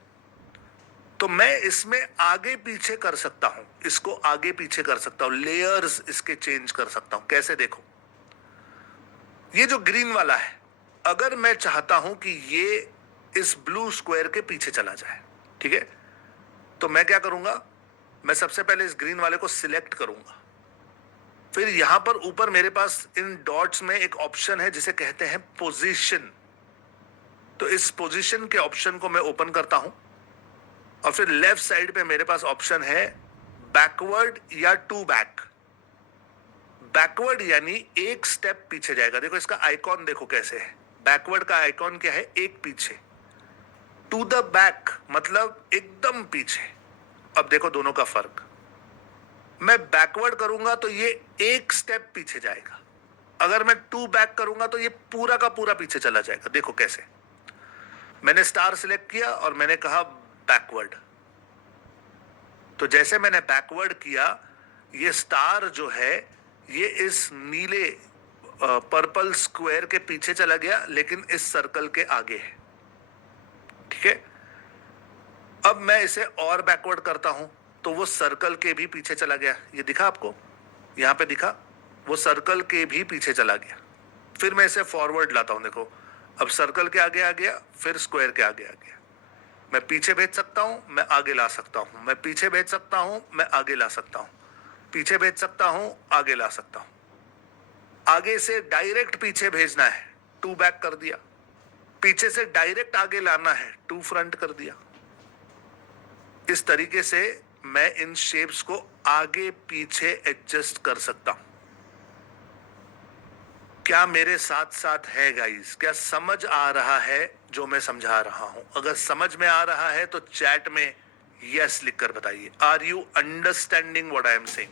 तो मैं इसमें आगे पीछे कर सकता हूं, इसको आगे पीछे कर सकता हूं, लेयर्स इसके चेंज कर सकता हूं। कैसे, देखो ये जो ग्रीन वाला है, अगर मैं चाहता हूं कि ये इस ब्लू स्क्वायर के पीछे चला जाए, ठीक है, तो मैं क्या करूंगा, मैं सबसे पहले इस ग्रीन वाले को सिलेक्ट करूंगा, फिर यहां पर ऊपर मेरे पास इन डॉट्स में एक ऑप्शन है जिसे कहते हैं पोजीशन। तो इस पोजीशन के ऑप्शन को मैं ओपन करता हूं और फिर लेफ्ट साइड पे मेरे पास ऑप्शन है बैकवर्ड या टू बैक। बैकवर्ड यानी एक स्टेप पीछे जाएगा। देखो इसका आइकॉन देखो कैसे है। बैकवर्ड का आइकॉन क्या है? एक पीछे। टू द बैक मतलब एकदम पीछे। अब देखो दोनों का फर्क। मैं बैकवर्ड करूंगा तो ये एक स्टेप पीछे जाएगा, अगर मैं टू बैक करूंगा तो ये पूरा का पूरा पीछे चला जाएगा। देखो कैसे। मैंने स्टार सिलेक्ट किया और मैंने कहा बैकवर्ड, तो जैसे मैंने बैकवर्ड किया ये स्टार जो है ये इस नीले पर्पल स्क्वायर के पीछे चला गया, लेकिन इस सर्कल के आगे है। ठीक है, अब मैं इसे और बैकवर्ड करता हूं तो वो सर्कल के भी पीछे चला गया। ये दिखा आपको, यहां पे दिखा, वो सर्कल के भी पीछे चला गया। फिर मैं इसे फॉरवर्ड लाता हूं, देखो अब सर्कल के आगे आ गया, फिर स्क्वायर के आगे आ गया। मैं पीछे भेज सकता हूं, मैं आगे ला सकता हूं, मैं पीछे भेज सकता हूं, मैं आगे ला सकता हूं, पीछे भेज सकता हूं, आगे ला सकता हूं। आगे से डायरेक्ट पीछे भेजना है, टू बैक कर दिया। पीछे से डायरेक्ट आगे लाना है, टू फ्रंट कर दिया। इस तरीके से मैं इन शेप्स को आगे पीछे एडजस्ट कर सकता हूं। क्या मेरे साथ साथ है गाइस? क्या समझ आ रहा है जो मैं समझा रहा हूं? अगर समझ में आ रहा है तो चैट में यस लिखकर बताइए। Are you understanding what I am saying?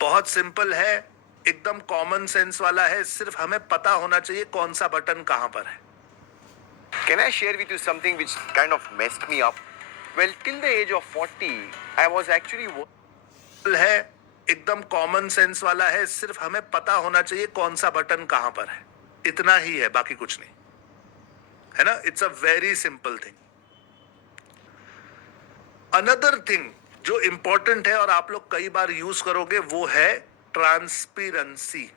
बहुत सिंपल है, एकदम कॉमन सेंस वाला है, सिर्फ हमें पता होना चाहिए कौन सा बटन कहां पर है। Can I share with you something which kind of messed me up? Well, till the age of 40, I was actually है, एकदम कॉमन सेंस वाला है, सिर्फ हमें पता होना चाहिए कौन सा बटन कहां पर है। इतना ही है, बाकी कुछ नहीं है ना। It's a very simple thing. Another thing जो इंपॉर्टेंट है और आप लोग कई बार यूज करोगे वो है ट्रांसपेरेंसी।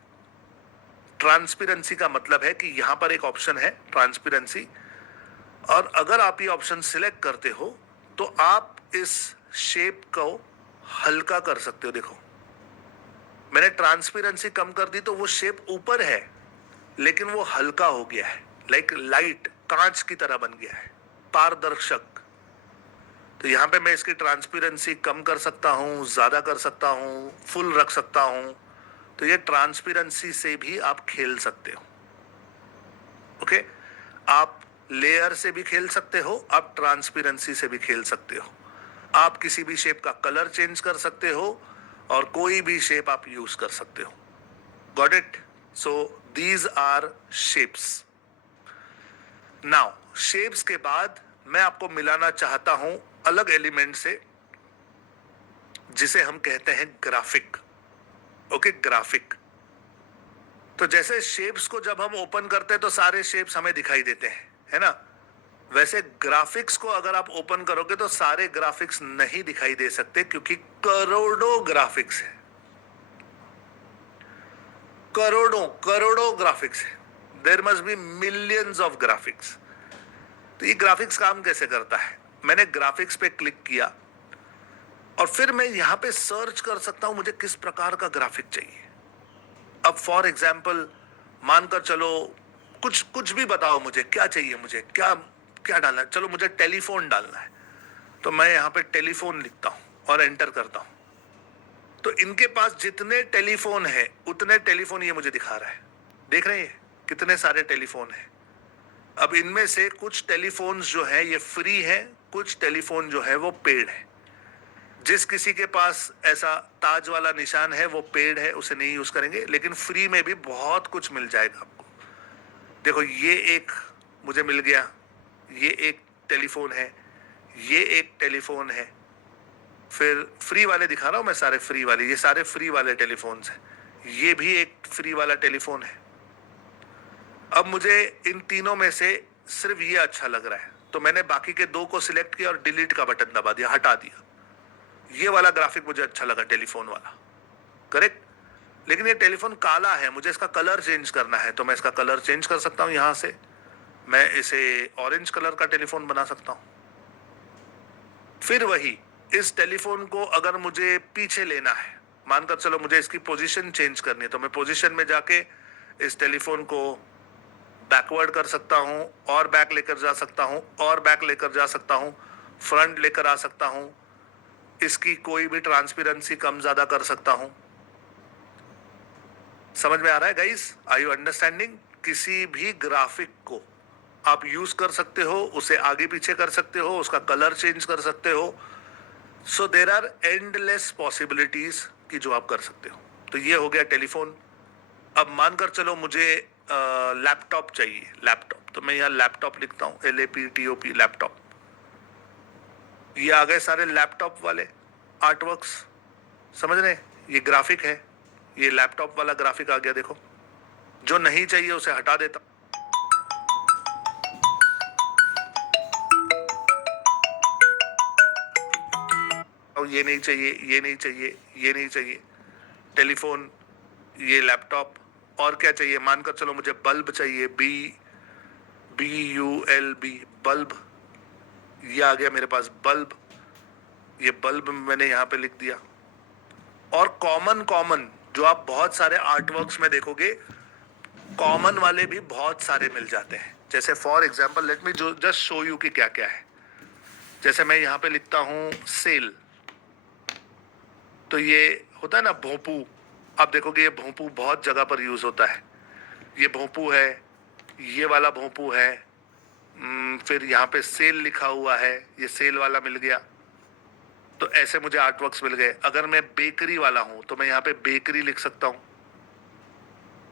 ट्रांसपेरेंसी का मतलब है कि यहां पर एक ऑप्शन है ट्रांसपेरेंसी, और अगर आप ये ऑप्शन सिलेक्ट करते हो तो आप इस शेप को हल्का कर सकते हो। देखो मैंने ट्रांसपेरेंसी कम कर दी तो वो शेप ऊपर है लेकिन वो हल्का हो गया है, लाइक लाइट, कांच की तरह बन गया है, पारदर्शक। तो यहां पे मैं इसकी ट्रांसपेरेंसी कम कर सकता हूं, ज्यादा कर सकता हूं, फुल रख सकता हूं। तो ये ट्रांसपेरेंसी से भी आप खेल सकते हो। ओके, आप लेयर से भी खेल सकते हो, आप ट्रांसपेरेंसी से भी खेल सकते हो। आप किसी भी शेप का कलर चेंज कर सकते हो और कोई भी शेप आप यूज कर सकते हो। Got it? So these are shapes. Now shapes के बाद मैं आपको मिलाना चाहता हूं अलग एलिमेंट से जिसे हम कहते हैं ग्राफिक। Okay, graphic. तो जैसे शेप्स को जब हम ओपन करते हैं तो सारे शेप्स हमें दिखाई देते हैं, है ना। वैसे ग्राफिक्स को अगर आप ओपन करोगे तो सारे ग्राफिक्स नहीं दिखाई दे सकते, क्योंकि करोड़ों ग्राफिक्स है, करोड़ों ग्राफिक्स है। There must be millions of graphics. तो ये ग्राफिक्स काम कैसे करता है? मैंने ग्राफिक्स पे क्लिक किया और फिर मैं यहां पे सर्च कर सकता हूं मुझे किस प्रकार का ग्राफिक चाहिए। अब फॉर एग्जाम्पल मानकर चलो कुछ भी बताओ मुझे क्या चाहिए, मुझे क्या डालना है। चलो मुझे टेलीफोन डालना है, तो मैं यहाँ पे टेलीफोन लिखता हूँ और एंटर करता हूँ। तो इनके पास जितने टेलीफोन है उतने टेलीफोन ये मुझे दिखा रहा है। देख रहे हैं कितने सारे टेलीफोन है। अब इनमें से कुछ टेलीफोन्स जो है ये फ्री है, कुछ टेलीफोन जो है वो पेड है। जिस किसी के पास ऐसा ताज वाला निशान है वो पेड है, उसे नहीं यूज करेंगे, लेकिन फ्री में भी बहुत कुछ मिल जाएगा आपको। देखो ये एक मुझे मिल गया, ये एक टेलीफोन है, ये एक टेलीफोन है। फिर फ्री वाले दिखा रहा हूं मैं, सारे फ्री वाले, ये सारे फ्री वाले टेलीफोन्स हैं। ये भी एक फ्री वाला टेलीफोन है। अब मुझे इन तीनों में से सिर्फ ये अच्छा लग रहा है, तो मैंने बाकी के दो को सिलेक्ट किया और डिलीट का बटन दबा दिया, हटा दिया। ये वाला ग्राफिक मुझे अच्छा लगा, टेलीफोन वाला, करेक्ट। लेकिन ये टेलीफोन काला है, मुझे इसका कलर चेंज करना है, तो मैं इसका कलर चेंज कर सकता हूं। यहां से मैं इसे ऑरेंज कलर का टेलीफोन बना सकता हूं। फिर वही इस टेलीफोन को अगर मुझे पीछे लेना है, मानकर चलो मुझे इसकी पोजीशन चेंज करनी है, तो मैं पोजीशन में जाके इस टेलीफोन को बैकवर्ड कर सकता हूं, और बैक लेकर जा सकता हूं, और बैक लेकर जा सकता हूं, फ्रंट लेकर आ सकता हूं, इसकी कोई भी ट्रांसपेरेंसी कम ज्यादा कर सकता हूं। समझ में आ रहा है गाइस? Are you understanding? किसी भी ग्राफिक को आप यूज कर सकते हो, उसे आगे पीछे कर सकते हो, उसका कलर चेंज कर सकते हो। सो देर आर एंडलेस पॉसिबिलिटीज कि जो आप कर सकते हो। तो ये हो गया टेलीफोन। अब मानकर चलो मुझे लैपटॉप चाहिए, लैपटॉप, तो मैं यहाँ लैपटॉप लिखता हूँ, LAPTOP, लैपटॉप। ये आ गए सारे लैपटॉप वाले आर्टवर्क्स, समझ रहे हैं? ये ग्राफिक है, ये लैपटॉप वाला ग्राफिक आ गया। देखो, जो नहीं चाहिए उसे हटा देता हूं। ये नहीं चाहिए, ये नहीं चाहिए, ये नहीं चाहिए, टेलीफोन, ये लैपटॉप। और क्या चाहिए? मानकर चलो मुझे बल्ब चाहिए, BULB, बल्ब। ये आ गया मेरे पास बल्ब, ये बल्ब मैंने यहाँ पे लिख दिया। और कॉमन जो आप बहुत सारे आर्टवर्क्स में देखोगे, कॉमन वाले भी बहुत सारे मिल जाते हैं। जैसे for example let me just show you कि क्या क्या है। जैसे मैं यहाँ पे लिखता हूँ सेल, तो ये होता है ना भोंपू। आप देखोगे ये भोंपू बहुत जगह पर यूज होता है। ये भोंपू है, ये वाला भोंपू है, फिर यहाँ पे सेल लिखा हुआ है, ये सेल वाला मिल गया। तो ऐसे मुझे आर्टवर्क्स मिल गए। अगर मैं बेकरी वाला हूं तो मैं यहाँ पे बेकरी लिख सकता हूँ।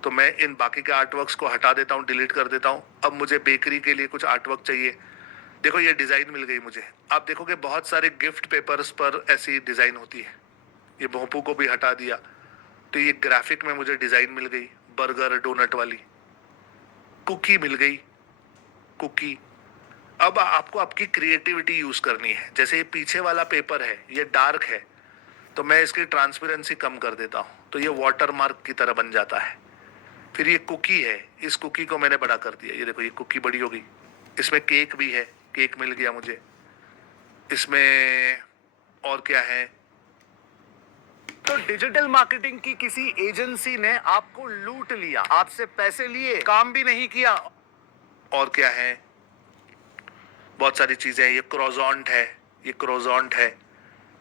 तो मैं इन बाकी के आर्टवर्क्स को हटा देता हूँ, डिलीट कर देता हूँ। अब मुझे बेकरी के लिए कुछ आर्टवर्क चाहिए। देखो ये डिजाइन मिल गई मुझे। आप देखोगे बहुत सारे गिफ्ट पेपर्स पर ऐसी डिजाइन होती है। ये भोंपू को भी हटा दिया, तो ये ग्राफिक में मुझे डिजाइन मिल गई, बर्गर डोनट वाली। कुकी मिल गई, कुकी। अब आपको आपकी क्रिएटिविटी यूज करनी है। जैसे ये पीछे वाला पेपर है, ये डार्क है, तो मैं इसकी ट्रांसपेरेंसी कम कर देता हूं, तो ये वाटर मार्क की तरह बन जाता है। फिर ये कुकी है, इस कुकी को मैंने बड़ा कर दिया। ये देखो ये कुकी बड़ी हो गई। इसमें केक भी है, केक मिल गया मुझे। इसमें और क्या है? तो डिजिटल मार्केटिंग की किसी एजेंसी ने आपको लूट लिया, आपसे पैसे लिए, काम भी नहीं किया। और क्या है? बहुत सारी चीजें हैं। ये क्रोजॉन्ट है, ये क्रोजॉन्ट है।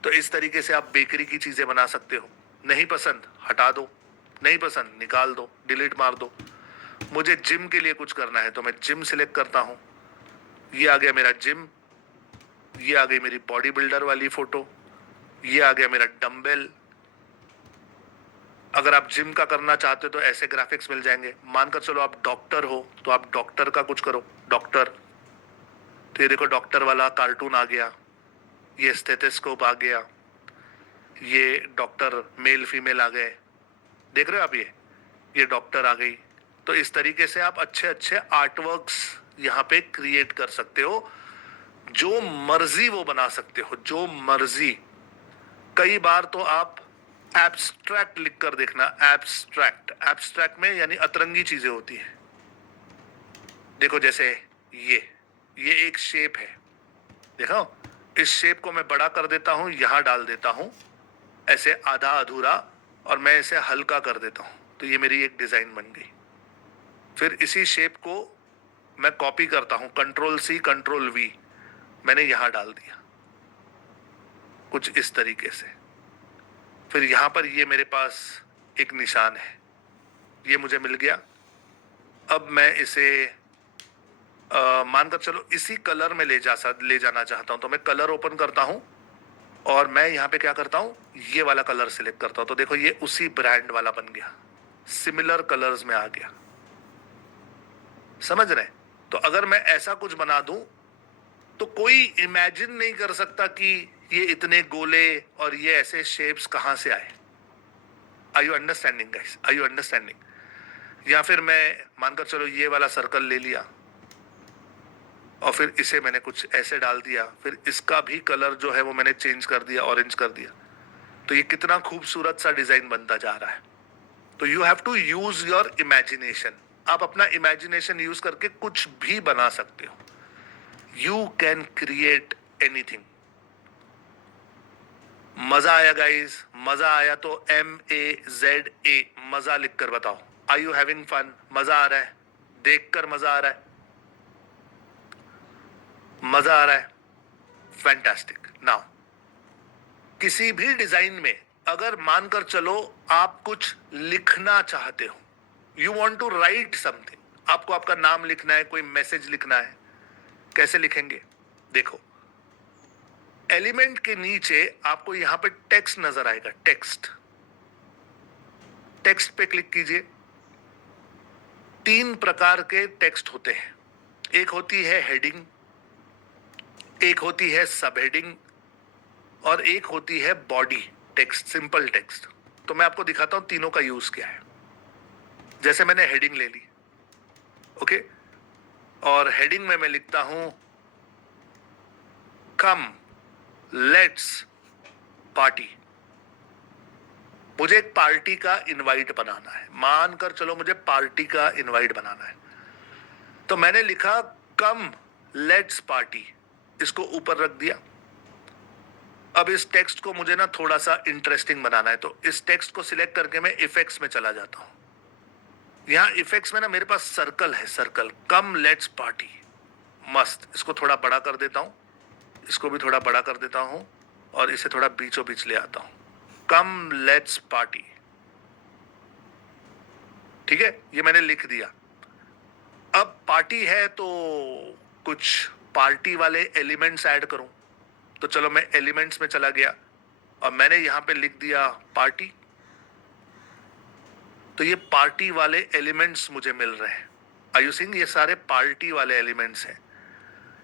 तो इस तरीके से आप बेकरी की चीजें बना सकते हो। नहीं पसंद हटा दो, नहीं पसंद निकाल दो, डिलीट मार दो। मुझे जिम के लिए कुछ करना है तो मैं जिम सिलेक्ट करता हूं। ये आ गया मेरा जिम, ये आ गई मेरी बॉडी बिल्डर वाली फोटो, ये आ गया मेरा डंबल। अगर आप जिम का करना चाहते हो तो ऐसे ग्राफिक्स मिल जाएंगे। मानकर चलो आप डॉक्टर हो तो आप डॉक्टर का कुछ करो, डॉक्टर। तो ये देखो डॉक्टर वाला कार्टून आ गया, ये स्टेथोस्कोप आ गया, ये डॉक्टर मेल फीमेल आ गए। देख रहे हो आप? ये डॉक्टर आ गई। तो इस तरीके से आप अच्छे अच्छे आर्टवर्क्स यहाँ पे क्रिएट कर सकते हो। जो मर्जी वो बना सकते हो, जो मर्जी। कई बार तो आप एब्स्ट्रैक्ट लिख कर देखना। एब्स्ट्रैक्ट में यानी अतरंगी चीजें होती है। देखो जैसे ये एक शेप है, देखो इस शेप को मैं बड़ा कर देता हूं, यहां डाल देता हूं ऐसे आधा अधूरा, और मैं इसे हल्का कर देता हूं, तो ये मेरी एक डिजाइन बन गई। फिर इसी शेप को मैं कॉपी करता हूं, Ctrl+C Ctrl+V, मैंने यहां डाल दिया कुछ इस तरीके से। फिर यहां पर ये मेरे पास एक निशान है, ये मुझे मिल गया। अब मैं इसे मानकर चलो इसी कलर में ले जाना चाहता हूं, तो मैं कलर ओपन करता हूं और मैं यहाँ पे क्या करता हूं, ये वाला कलर सिलेक्ट करता हूं। तो देखो ये उसी ब्रांड वाला बन गया, सिमिलर कलर्स में आ गया। समझ रहे? तो अगर मैं ऐसा कुछ बना दूं तो कोई इमेजिन नहीं कर सकता कि ये इतने गोले और ये ऐसे शेप्स कहां से आए। Are you understanding guys? Are you understanding? या फिर मैं मानकर चलो ये वाला सर्कल ले लिया और फिर इसे मैंने कुछ ऐसे डाल दिया, फिर इसका भी कलर जो है वो मैंने चेंज कर दिया, ऑरेंज कर दिया। तो ये कितना खूबसूरत सा डिजाइन बनता जा रहा है। तो you have to use your imagination. आप अपना इमेजिनेशन यूज करके कुछ भी बना सकते हो। You can create anything. मजा आया गाइस? मजा आया तो MAZA मजा लिख कर बताओ। Are you having fun? मजा आ रहा है? देखकर मजा आ रहा है? मजा आ रहा है? फैंटास्टिक। नाउ किसी भी डिजाइन में अगर मानकर चलो आप कुछ लिखना चाहते हो, you want to write something, आपको आपका नाम लिखना है, कोई मैसेज लिखना है, कैसे लिखेंगे? देखो, एलिमेंट के नीचे आपको यहां पे टेक्स्ट नजर आएगा। टेक्स्ट, टेक्स्ट पे क्लिक कीजिए। 3 प्रकार के टेक्स्ट होते हैं। एक होती है हेडिंग, एक होती है सब हेडिंग, और एक होती है बॉडी टेक्स्ट, सिंपल टेक्स्ट। तो मैं आपको दिखाता हूं तीनों का यूज क्या है। जैसे मैंने हेडिंग ले ली, ओके, और हेडिंग में मैं लिखता हूं कम लेट्स पार्टी। मुझे एक पार्टी का इनवाइट बनाना है, मानकर चलो मुझे पार्टी का इनवाइट बनाना है, तो मैंने लिखा कम लेट्स पार्टी, इसको ऊपर रख दिया। अब इस टेक्स्ट को मुझे ना थोड़ा सा इंटरेस्टिंग बनाना है, तो इस टेक्स्ट को सिलेक्ट करके मैं इफेक्ट्स में चला जाता हूं। यहां इफेक्ट्स में ना मेरे पास सर्कल है, सर्कल, कम लेट्स पार्टी, मस्त। इसको थोड़ा बड़ा कर देता हूं, इसको भी थोड़ा बड़ा कर देता हूं, और इसे थोड़ा बीचों बीच ले आता हूं। कम लेट्स पार्टी, ठीक है, ये मैंने लिख दिया। अब पार्टी है तो कुछ पार्टी वाले एलिमेंट्स ऐड करूं, तो चलो मैं एलिमेंट्स में चला गया और मैंने यहां पे लिख दिया पार्टी। तो ये पार्टी वाले एलिमेंट्स मुझे मिल रहे हैं। Are you seeing? ये सारे पार्टी वाले एलिमेंट्स हैं।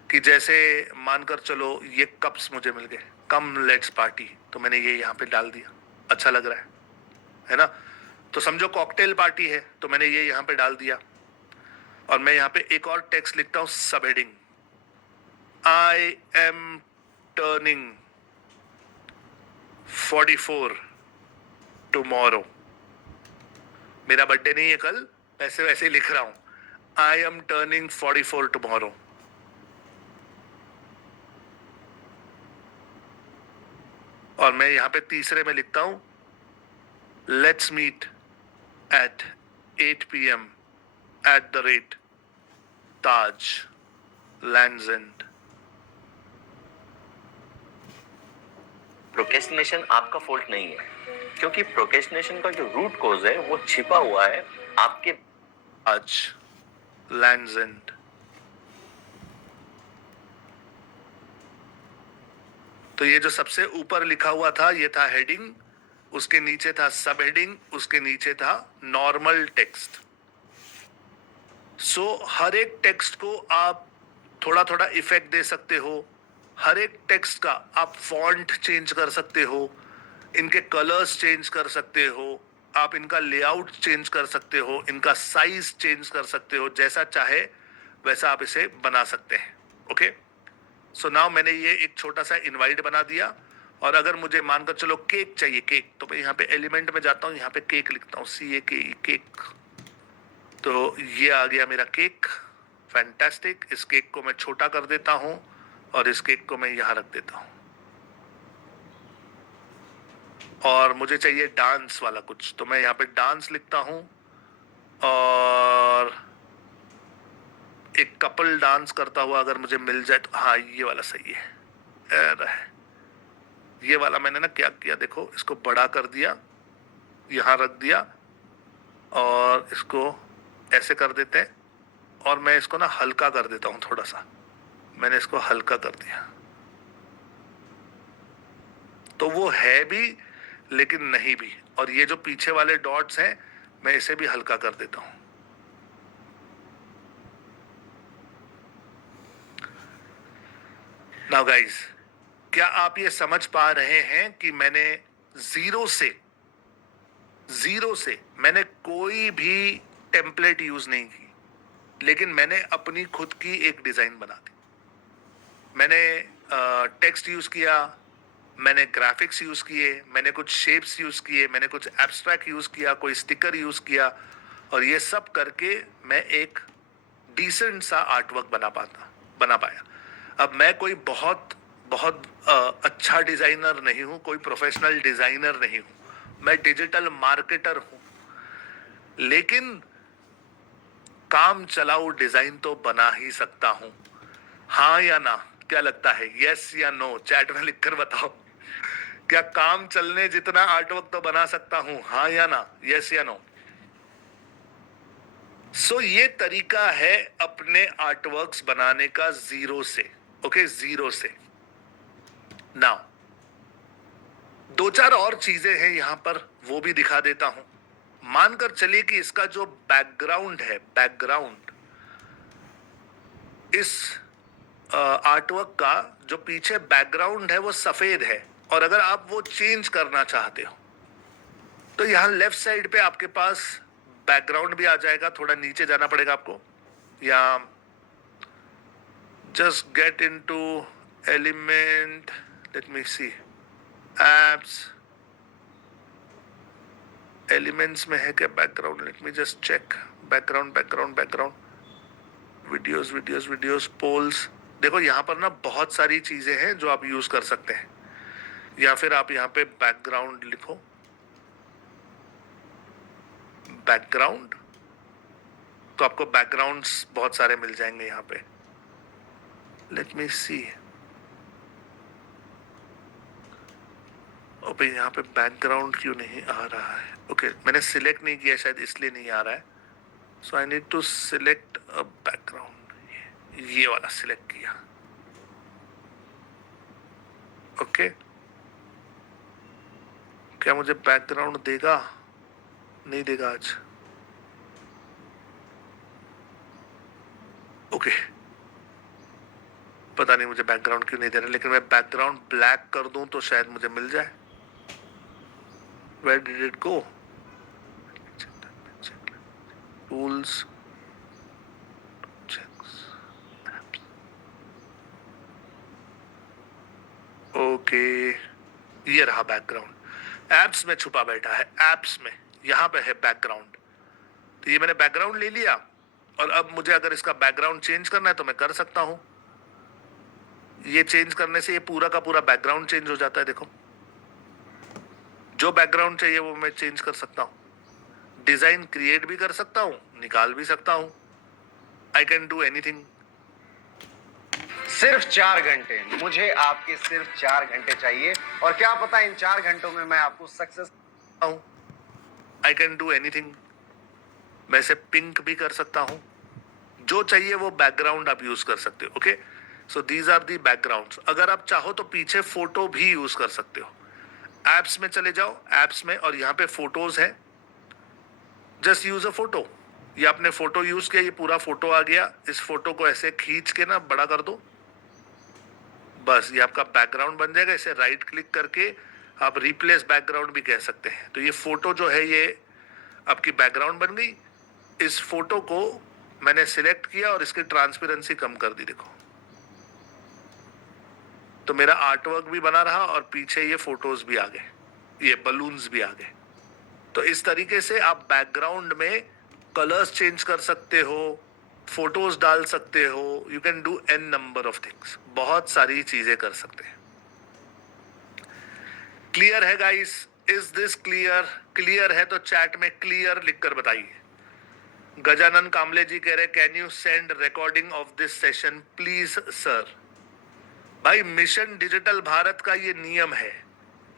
कि जैसे मानकर चलो ये कप्स मुझे मिल गए, कम लेट्स पार्टी, तो मैंने ये यहां पे डाल दिया। अच्छा लग रहा है ना? तो समझो कॉकटेल पार्टी है, तो मैंने ये यहां पे डाल दिया। और मैं यहां पे एक और टेक्स्ट लिखता हूं, सब heading, I am turning 44 tomorrow. मेरा बर्थडे नहीं है कल, वैसे वैसे लिख रहा हूं, आई एम टर्निंग 44 टुमारो। और मैं यहां पे तीसरे में लिखता हूं, let's meet at 8 PM @Taj Lands End। Procrastination आपका फॉल्ट नहीं है, क्योंकि प्रोक्रेस्टिनेशन का जो रूट कॉज है वो छिपा हुआ है आपके आज Lands End। तो ये जो सबसे ऊपर लिखा हुआ था ये था हेडिंग, उसके नीचे था सब हेडिंग, उसके नीचे था नॉर्मल टेक्स्ट। सो हर एक टेक्स्ट को आप थोड़ा थोड़ा इफेक्ट दे सकते हो। हर एक टेक्स्ट का आप फॉन्ट चेंज कर सकते हो, इनके कलर्स चेंज कर सकते हो, आप इनका लेआउट चेंज कर सकते हो, इनका साइज चेंज कर सकते हो, जैसा चाहे वैसा आप इसे बना सकते हैं। ओके, सो नाउ मैंने ये एक छोटा सा इनवाइट बना दिया। और अगर मुझे मानकर चलो केक चाहिए, केक, तो मैं यहाँ पे एलिमेंट में जाता हूँ, यहाँ पे केक लिखता हूँ, CAKE, केक। तो ये आ गया मेरा केक, फैंटास्टिक। इस केक को मैं छोटा कर देता हूँ और इस केक को मैं यहाँ रख देता हूँ। और मुझे चाहिए डांस वाला कुछ, तो मैं यहाँ पे डांस लिखता हूँ और एक कपल डांस करता हुआ अगर मुझे मिल जाए तो, हाँ ये वाला सही है। ये वाला मैंने ना क्या किया, देखो, इसको बड़ा कर दिया, यहाँ रख दिया, और इसको ऐसे कर देते हैं, और मैं इसको ना हल्का कर देता हूँ थोड़ा सा। मैंने इसको हल्का कर दिया, तो वो है भी लेकिन नहीं भी। और ये जो पीछे वाले डॉट्स हैं मैं इसे भी हल्का कर देता हूं। नाउ गाइस, क्या आप ये समझ पा रहे हैं कि मैंने जीरो से मैंने कोई भी टेम्पलेट यूज नहीं की, लेकिन मैंने अपनी खुद की एक डिजाइन बना दी। मैंने टेक्स्ट यूज किया, मैंने ग्राफिक्स यूज किए, मैंने कुछ शेप्स यूज किए, मैंने कुछ एब्स्ट्रैक्ट यूज किया, कोई स्टिकर यूज किया, और ये सब करके मैं एक डिसेंट सा आर्टवर्क बना पाया। अब मैं कोई बहुत बहुत अच्छा डिजाइनर नहीं हूं, कोई प्रोफेशनल डिजाइनर नहीं हूं, मैं डिजिटल मार्केटर हूं, लेकिन काम चलाऊ डिजाइन तो बना ही सकता हूं। हाँ या ना, क्या लगता है? यस या नो, चैट में लिखकर बताओ। क्या काम चलने जितना आर्टवर्क तो बना सकता हूं? हाँ या ना, यस या नो। सो ये तरीका है अपने आर्टवर्क्स बनाने का जीरो से। ओके, जीरो से। नाउ दो चार और चीजें हैं यहां पर, वो भी दिखा देता हूं। मानकर चलिए कि इसका जो बैकग्राउंड है, बैकग्राउंड इस आर्टवर्क का जो पीछे बैकग्राउंड है वो सफेद है, और अगर आप वो चेंज करना चाहते हो तो यहां लेफ्ट साइड पे आपके पास बैकग्राउंड भी आ जाएगा। थोड़ा नीचे जाना पड़ेगा आपको, या just get into element, let me see, apps, elements में है क्या background? Let me just check. Background background background, videos videos videos, polls. देखो यहाँ पर ना बहुत सारी चीजें हैं जो आप यूज कर सकते हैं, या फिर आप यहाँ पे बैकग्राउंड लिखो, बैकग्राउंड, तो आपको बैकग्राउंड्स बहुत सारे मिल जाएंगे यहाँ पे। लेट मी सी, ओके यहाँ पे बैकग्राउंड क्यों नहीं आ रहा है? ओके मैंने सिलेक्ट नहीं किया, शायद इसलिए नहीं आ रहा है। So I need to select a background, ये वाला सिलेक्ट किया। ओके क्या मुझे बैकग्राउंड देगा? नहीं देगा आज। ओके पता नहीं मुझे बैकग्राउंड क्यों नहीं दे रहा, लेकिन मैं बैकग्राउंड ब्लैक कर दूं तो शायद मुझे मिल जाए। Where did it go? Tools, checks, apps. Okay ये रहा बैकग्राउंड। एप्स में छुपा बैठा है, एप्स में यहां पे है बैकग्राउंड। तो ये मैंने बैकग्राउंड ले लिया, और अब मुझे अगर इसका बैकग्राउंड चेंज करना है तो मैं कर सकता हूं। ये चेंज करने से ये पूरा का पूरा बैकग्राउंड चेंज हो जाता है। देखो जो बैकग्राउंड चाहिए वो मैं चेंज कर सकता हूं, डिजाइन क्रिएट भी कर सकता हूं, निकाल भी सकता हूं। I can do anything. सिर्फ 4 घंटे, मुझे आपके सिर्फ 4 घंटे चाहिए, और क्या पता इन 4 घंटों में मैं आपको सक्सेस हूं। I can do anything. मैं इसे पिंक भी कर सकता हूं, जो चाहिए वो बैकग्राउंड आप यूज कर सकते हो। Okay so these are the backgrounds. अगर आप चाहो तो पीछे फोटो भी यूज कर सकते हो। एप्स में चले जाओ, एप्स में, और यहाँ पे फोटोज है, जस्ट यूज अ फोटो। ये आपने फोटो यूज किया, ये पूरा फोटो आ गया। इस फोटो को ऐसे खींच के ना बड़ा कर दो, बस ये आपका बैकग्राउंड बन जाएगा। इसे राइट क्लिक करके आप रिप्लेस बैकग्राउंड भी कह सकते हैं। तो ये फोटो जो है ये आपकी बैकग्राउंड बन गई। इस फोटो को मैंने सिलेक्ट किया और इसकी ट्रांसपेरेंसी कम कर दी, देखो तो मेरा आर्टवर्क भी बना रहा, और पीछे ये फोटोज भी आ गए, ये बलून्स भी आ गए। तो इस तरीके से आप बैकग्राउंड में कलर्स चेंज कर सकते हो, फोटोज डाल सकते हो। You can do an number of things, बहुत सारी चीजें कर सकते हैं। क्लियर है guys? Is this clear? Clear है तो चैट में क्लियर लिखकर बताइए। गजानन कामले जी कह रहे can you send recording of this session please sir. भाई मिशन डिजिटल भारत का ये नियम है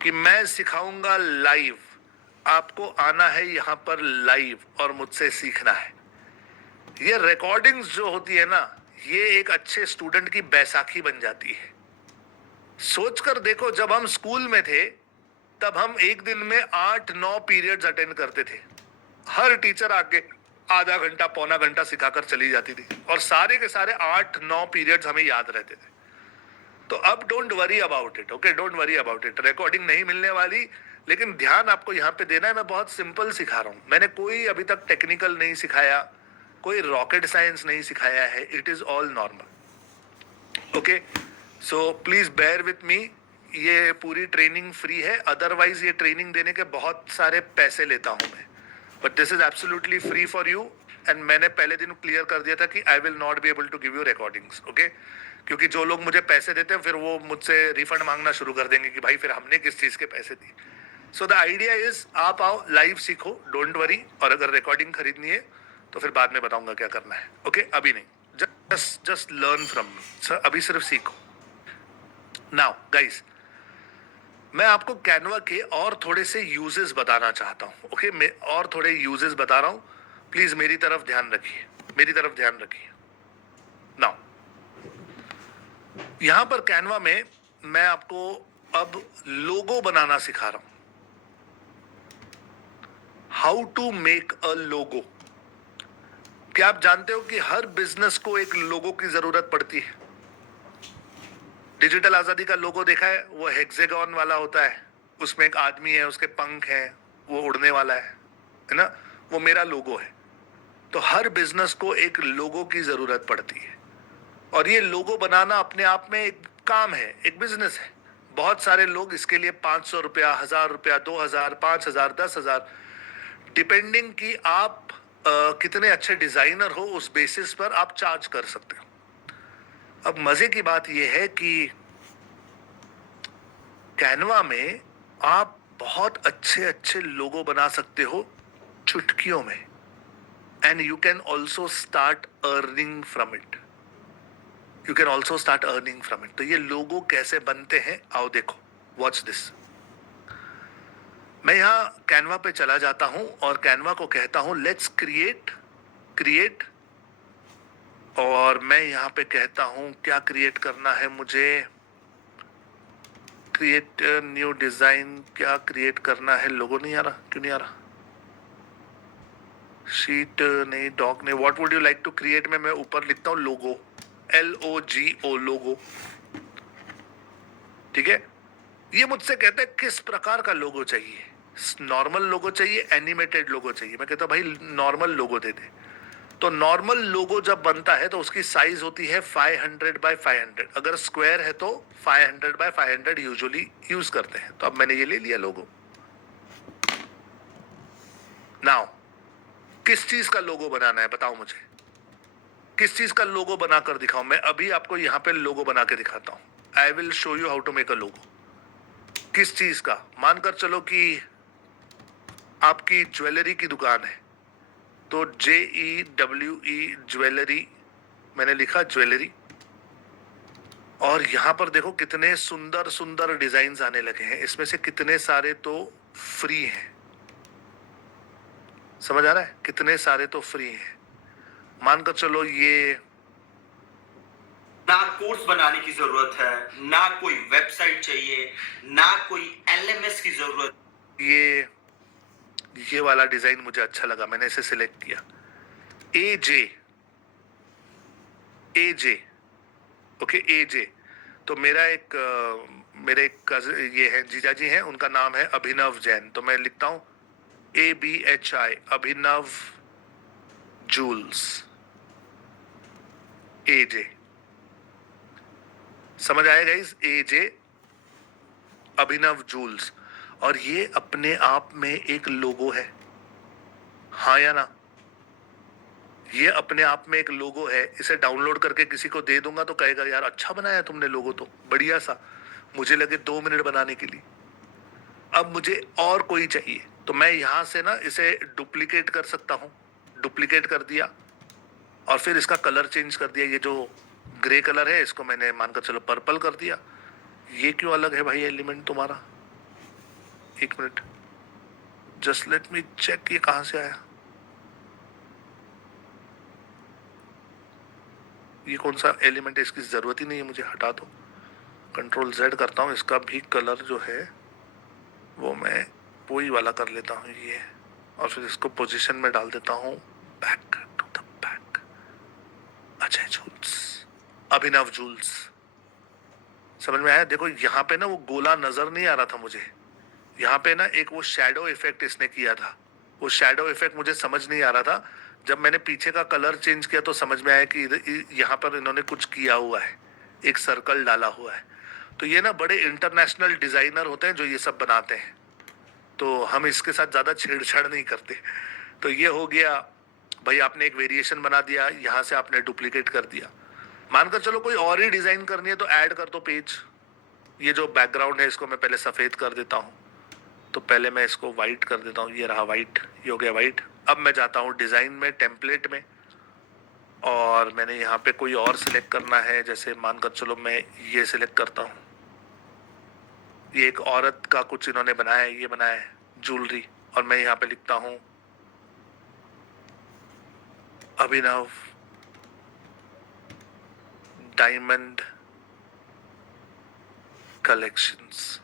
कि मैं सिखाऊंगा लाइव, आपको आना है यहां पर लाइव और मुझसे सीखना है। ये रिकॉर्डिंग्स जो होती है ना, ये एक अच्छे स्टूडेंट की बैसाखी बन जाती है। सोचकर देखो, जब हम स्कूल में थे तब हम एक दिन में 8-9 पीरियड्स अटेंड करते थे। हर टीचर आके आधा घंटा पौना घंटा सिखाकर चली जाती थी, और सारे के सारे 8-9 पीरियड्स हमें याद रहते थे। तो अब don't worry about it, okay don't worry about it. Recording नहीं मिलने वाली, लेकिन ध्यान आपको यहाँ पे देना है। मैं बहुत सिंपल सिखा रहा हूँ, मैंने कोई अभी तक टेक्निकल नहीं सिखाया, कोई रॉकेट साइंस नहीं सिखाया है। It is all normal. Okay so please bear with me. ये पूरी ट्रेनिंग फ्री है, अदरवाइज ये ट्रेनिंग देने के बहुत सारे पैसे लेता हूं मैं, but this is absolutely free for you. And मैंने पहले दिन क्लियर कर दिया था कि I will not be able to give you recordings. Okay क्योंकि जो लोग मुझे पैसे देते हैं फिर वो मुझसे रिफंड मांगना शुरू कर देंगे कि भाई फिर हमने किस चीज़ के पैसे दिए। सो द आइडिया इज आप आओ, लाइव सीखो, डोंट वरी। और अगर रिकॉर्डिंग खरीदनी है तो फिर बाद में बताऊंगा क्या करना है। ओके, अभी नहीं, just learn from me sir, अभी सिर्फ सीखो। नाउ गाइस, मैं आपको कैनवा के और थोड़े से यूजेस बताना चाहता हूँ। ओके, मैं और थोड़े यूजेस बता रहा हूँ, प्लीज मेरी तरफ ध्यान रखिए, मेरी तरफ ध्यान रखिए। नाउ यहां पर कैनवा में मैं आपको अब लोगो बनाना सिखा रहा हूं। हाउ टू मेक अ लोगो। क्या आप जानते हो कि हर बिजनेस को एक लोगो की जरूरत पड़ती है? डिजिटल आजादी का लोगो देखा है, वो हेक्सागन वाला होता है, उसमें एक आदमी है, उसके पंख हैं, वो उड़ने वाला है ना? वो मेरा लोगो है। तो हर बिजनेस को एक लोगो की जरूरत पड़ती है, और ये लोगो बनाना अपने आप में एक काम है, एक बिजनेस है। बहुत सारे लोग इसके लिए 500 रुपया, 1000 रुपया, 2000, 5000, 10,000, डिपेंडिंग कि आप कितने अच्छे डिजाइनर हो, उस बेसिस पर आप चार्ज कर सकते हो। अब मजे की बात यह है कि कैनवा में आप बहुत अच्छे अच्छे लोगो बना सकते हो चुटकियों में, and you can also start earning from it. You can also start earning from it. तो ये लोगो कैसे बनते हैं, आओ देखो, वॉच दिस। मैं यहां कैनवा पे चला जाता हूं और कैनवा को कहता हूं लेट्स क्रिएट, और मैं यहां पे कहता हूं क्या क्रिएट करना है मुझे, क्रिएट न्यू डिजाइन। क्या क्रिएट करना है? लोगो नहीं आ रहा, क्यों नहीं आ रहा? शीट नहीं, डॉक नहीं, what would you like to create में मैं ऊपर लिखता हूं लोगो, LOGO, लोगो। ठीक है, ये मुझसे कहते हैं किस प्रकार का लोगो चाहिए, नॉर्मल लोगो चाहिए, एनिमेटेड लोगो चाहिए। मैं कहता हूं भाई नॉर्मल लोगो दे दे। तो नॉर्मल लोगो जब बनता है तो उसकी साइज होती है 500 बाय 500। अगर स्क्वायर है तो 500 बाय 500 यूजुअली यूज करते हैं। तो अब मैंने ये ले लिया लोगो। नाउ किस चीज का लोगो बनाना है बताओ मुझे, किस चीज का लोगो बनाकर दिखाऊं? मैं अभी आपको यहां पे लोगो बना के दिखाता हूं। I will show you how to make a logo. किस चीज का? मानकर चलो कि आपकी ज्वेलरी की दुकान है, तो JEWE ज्वेलरी मैंने लिखा, ज्वेलरी। और यहां पर देखो कितने सुंदर सुंदर डिजाइन आने लगे हैं, इसमें से कितने सारे तो फ्री हैं। समझ आ रहा है? कितने सारे तो फ्री हैं। मानकर चलो ये ना कोर्स बनाने की जरूरत है, ना कोई वेबसाइट चाहिए, ना कोई LMS की जरूरत। ये वाला डिजाइन मुझे अच्छा लगा, मैंने इसे सिलेक्ट किया। AJ, okay, AJ। तो मेरे एक ये है, जीजा जी हैं, उनका नाम है अभिनव जैन। तो मैं लिखता हूं ABHI, अभिनव जूल्स, AJ। समझ आएगा इस AJ, अभिनव जूल्स। और ये अपने आप में एक लोगो है, हाँ या ना? ये अपने आप में एक लोगो है। इसे डाउनलोड करके किसी को दे दूंगा तो कहेगा यार अच्छा बनाया तुमने लोगो, तो बढ़िया सा। मुझे लगे 2 मिनट बनाने के लिए। अब मुझे और कोई चाहिए, तो मैं यहां से ना इसे डुप्लीकेट कर सकता हूं। डुप्लीकेट कर दिया और फिर इसका कलर चेंज कर दिया। ये जो ग्रे कलर है इसको मैंने मानकर चलो पर्पल कर दिया। ये क्यों अलग है भाई एलिमेंट तुम्हारा? 1 minute, just let me check, ये कहां से आया? ये कौन सा एलिमेंट है? इसकी जरूरत ही नहीं है मुझे, हटा दो। Ctrl Z करता हूँ, इसका भी कलर जो है वो मैं वही वाला कर लेता हूँ ये, और फिर इसको पोजीशन में डाल देता हूँ back to the back. Ajay Jules, Abhinav Jules. समझ में आया? देखो यहाँ पे ना वो गोला नजर नहीं आ रहा था मुझे, यहाँ पे ना एक वो शैडो इफेक्ट इसने किया था। वो शैडो इफेक्ट मुझे समझ नहीं आ रहा था। जब मैंने पीछे का कलर चेंज किया तो समझ में आया कि यहाँ पर इन्होंने कुछ किया हुआ है, एक सर्कल डाला हुआ है। तो ये ना बड़े इंटरनेशनल डिजाइनर होते हैं जो ये सब बनाते हैं, तो हम इसके साथ ज्यादा छेड़छाड़ नहीं करते। तो ये हो गया भाई, आपने एक वेरिएशन बना दिया, यहाँ से आपने डुप्लीकेट कर दिया। मानकर चलो कोई और ही डिजाइन करनी है तो ऐड कर दो पेज। ये जो बैकग्राउंड है इसको मैं पहले सफेद कर देता हूँ, तो पहले मैं इसको वाइट कर देता हूँ। ये रहा वाइट, ये हो गया वाइट। अब मैं जाता हूँ डिजाइन में, टेम्पलेट में, और मैंने यहाँ पे कोई और सिलेक्ट करना है। जैसे मानकर चलो मैं ये सिलेक्ट करता हूँ। ये एक औरत का कुछ इन्होंने बनाया है, ये बनाया है ज्वेलरी, और मैं यहाँ पे लिखता हूँ अभिनव डायमंड कलेक्शंस।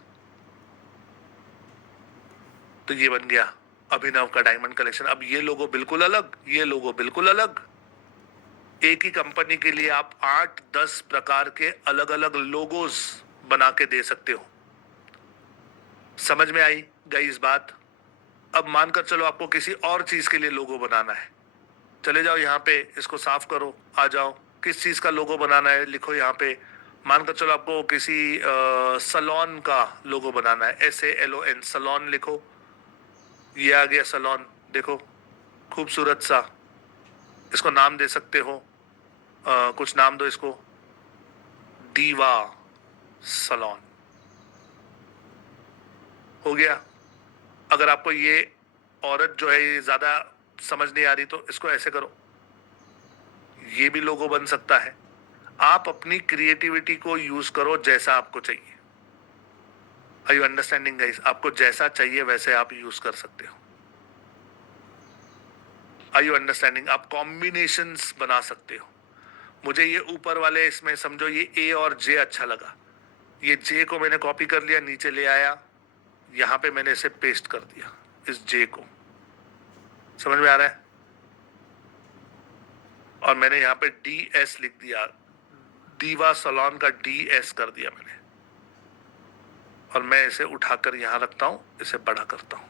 तो ये बन गया अभिनव का डायमंड कलेक्शन। अब ये लोगो बिल्कुल अलग, ये लोगो बिल्कुल अलग। एक ही कंपनी के लिए आप 8-10 प्रकार के अलग अलग लोगोस बना के दे सकते हो। समझ में आई गई इस बात? अब मानकर चलो आपको किसी और चीज के लिए लोगो बनाना है, चले जाओ यहाँ पे, इसको साफ करो, आ जाओ। किस चीज का लोगो बनाना है लिखो यहाँ पे। मानकर चलो आपको किसी सलोन का लोगो बनाना है, SALON, सलोन लिखो। ये आ गया सलोन, देखो खूबसूरत सा। इसको नाम दे सकते हो, कुछ नाम दो इसको, दीवा सलोन, हो गया। अगर आपको ये औरत जो है ये ज्यादा समझ नहीं आ रही तो इसको ऐसे करो, ये भी लोगो बन सकता है। आप अपनी क्रिएटिविटी को यूज करो जैसा आपको चाहिए। Are you understanding guys? आपको जैसा चाहिए वैसे आप यूज कर सकते हो। Are you understanding? आप कॉम्बिनेशंस बना सकते हो। मुझे ये ऊपर वाले इसमें समझो ये A और J अच्छा लगा, ये J को मैंने कॉपी कर लिया, नीचे ले आया, यहां पे मैंने इसे पेस्ट कर दिया, इस J को। समझ में आ रहा है? और मैंने यहाँ पे DS लिख दिया, दीवा सलोन का DS कर दिया मैंने, और मैं इसे उठाकर यहां रखता हूं, इसे बड़ा करता हूं।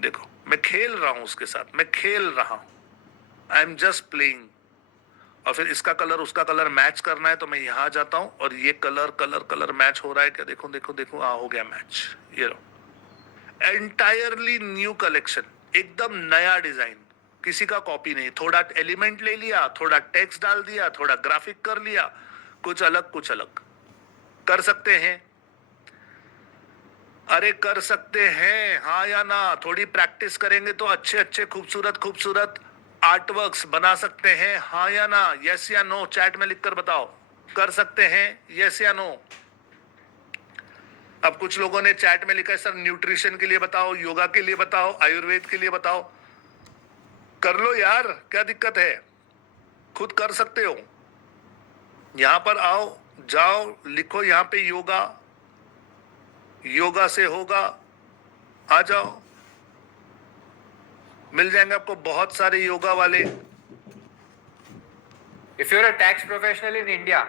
देखो मैं खेल रहा हूं उसके साथ, मैं खेल रहा हूं, आई एम जस्ट प्लेइंग। और फिर इसका कलर उसका कलर मैच करना है तो मैं यहां जाता हूं और ये कलर कलर कलर मैच हो रहा है क्या? देखो देखो देखो, हाँ हो गया मैच। ये लो, एंटायरली न्यू कलेक्शन, एकदम नया डिजाइन, किसी का कॉपी नहीं। थोड़ा एलिमेंट ले लिया, थोड़ा टेक्स्ट डाल दिया, थोड़ा ग्राफिक कर लिया, कुछ अलग कुछ अलग। कर सकते हैं? अरे कर सकते हैं, हाँ या ना? थोड़ी प्रैक्टिस करेंगे तो अच्छे अच्छे खूबसूरत खूबसूरत आर्टवर्क्स बना सकते हैं, हाँ या ना? यस या नो चैट में लिखकर बताओ। कर सकते हैं, यस या नो? अब कुछ लोगों ने चैट में लिखा है सर न्यूट्रिशन के लिए बताओ, योगा के लिए बताओ, आयुर्वेद के लिए बताओ। कर लो यार, क्या दिक्कत है? खुद कर सकते हो। यहां पर आओ, जाओ, लिखो यहाँ पे योगा, योगा से होगा, आ जाओ, मिल जाएंगे आपको बहुत सारे योगा वाले। If you're a tax professional in India,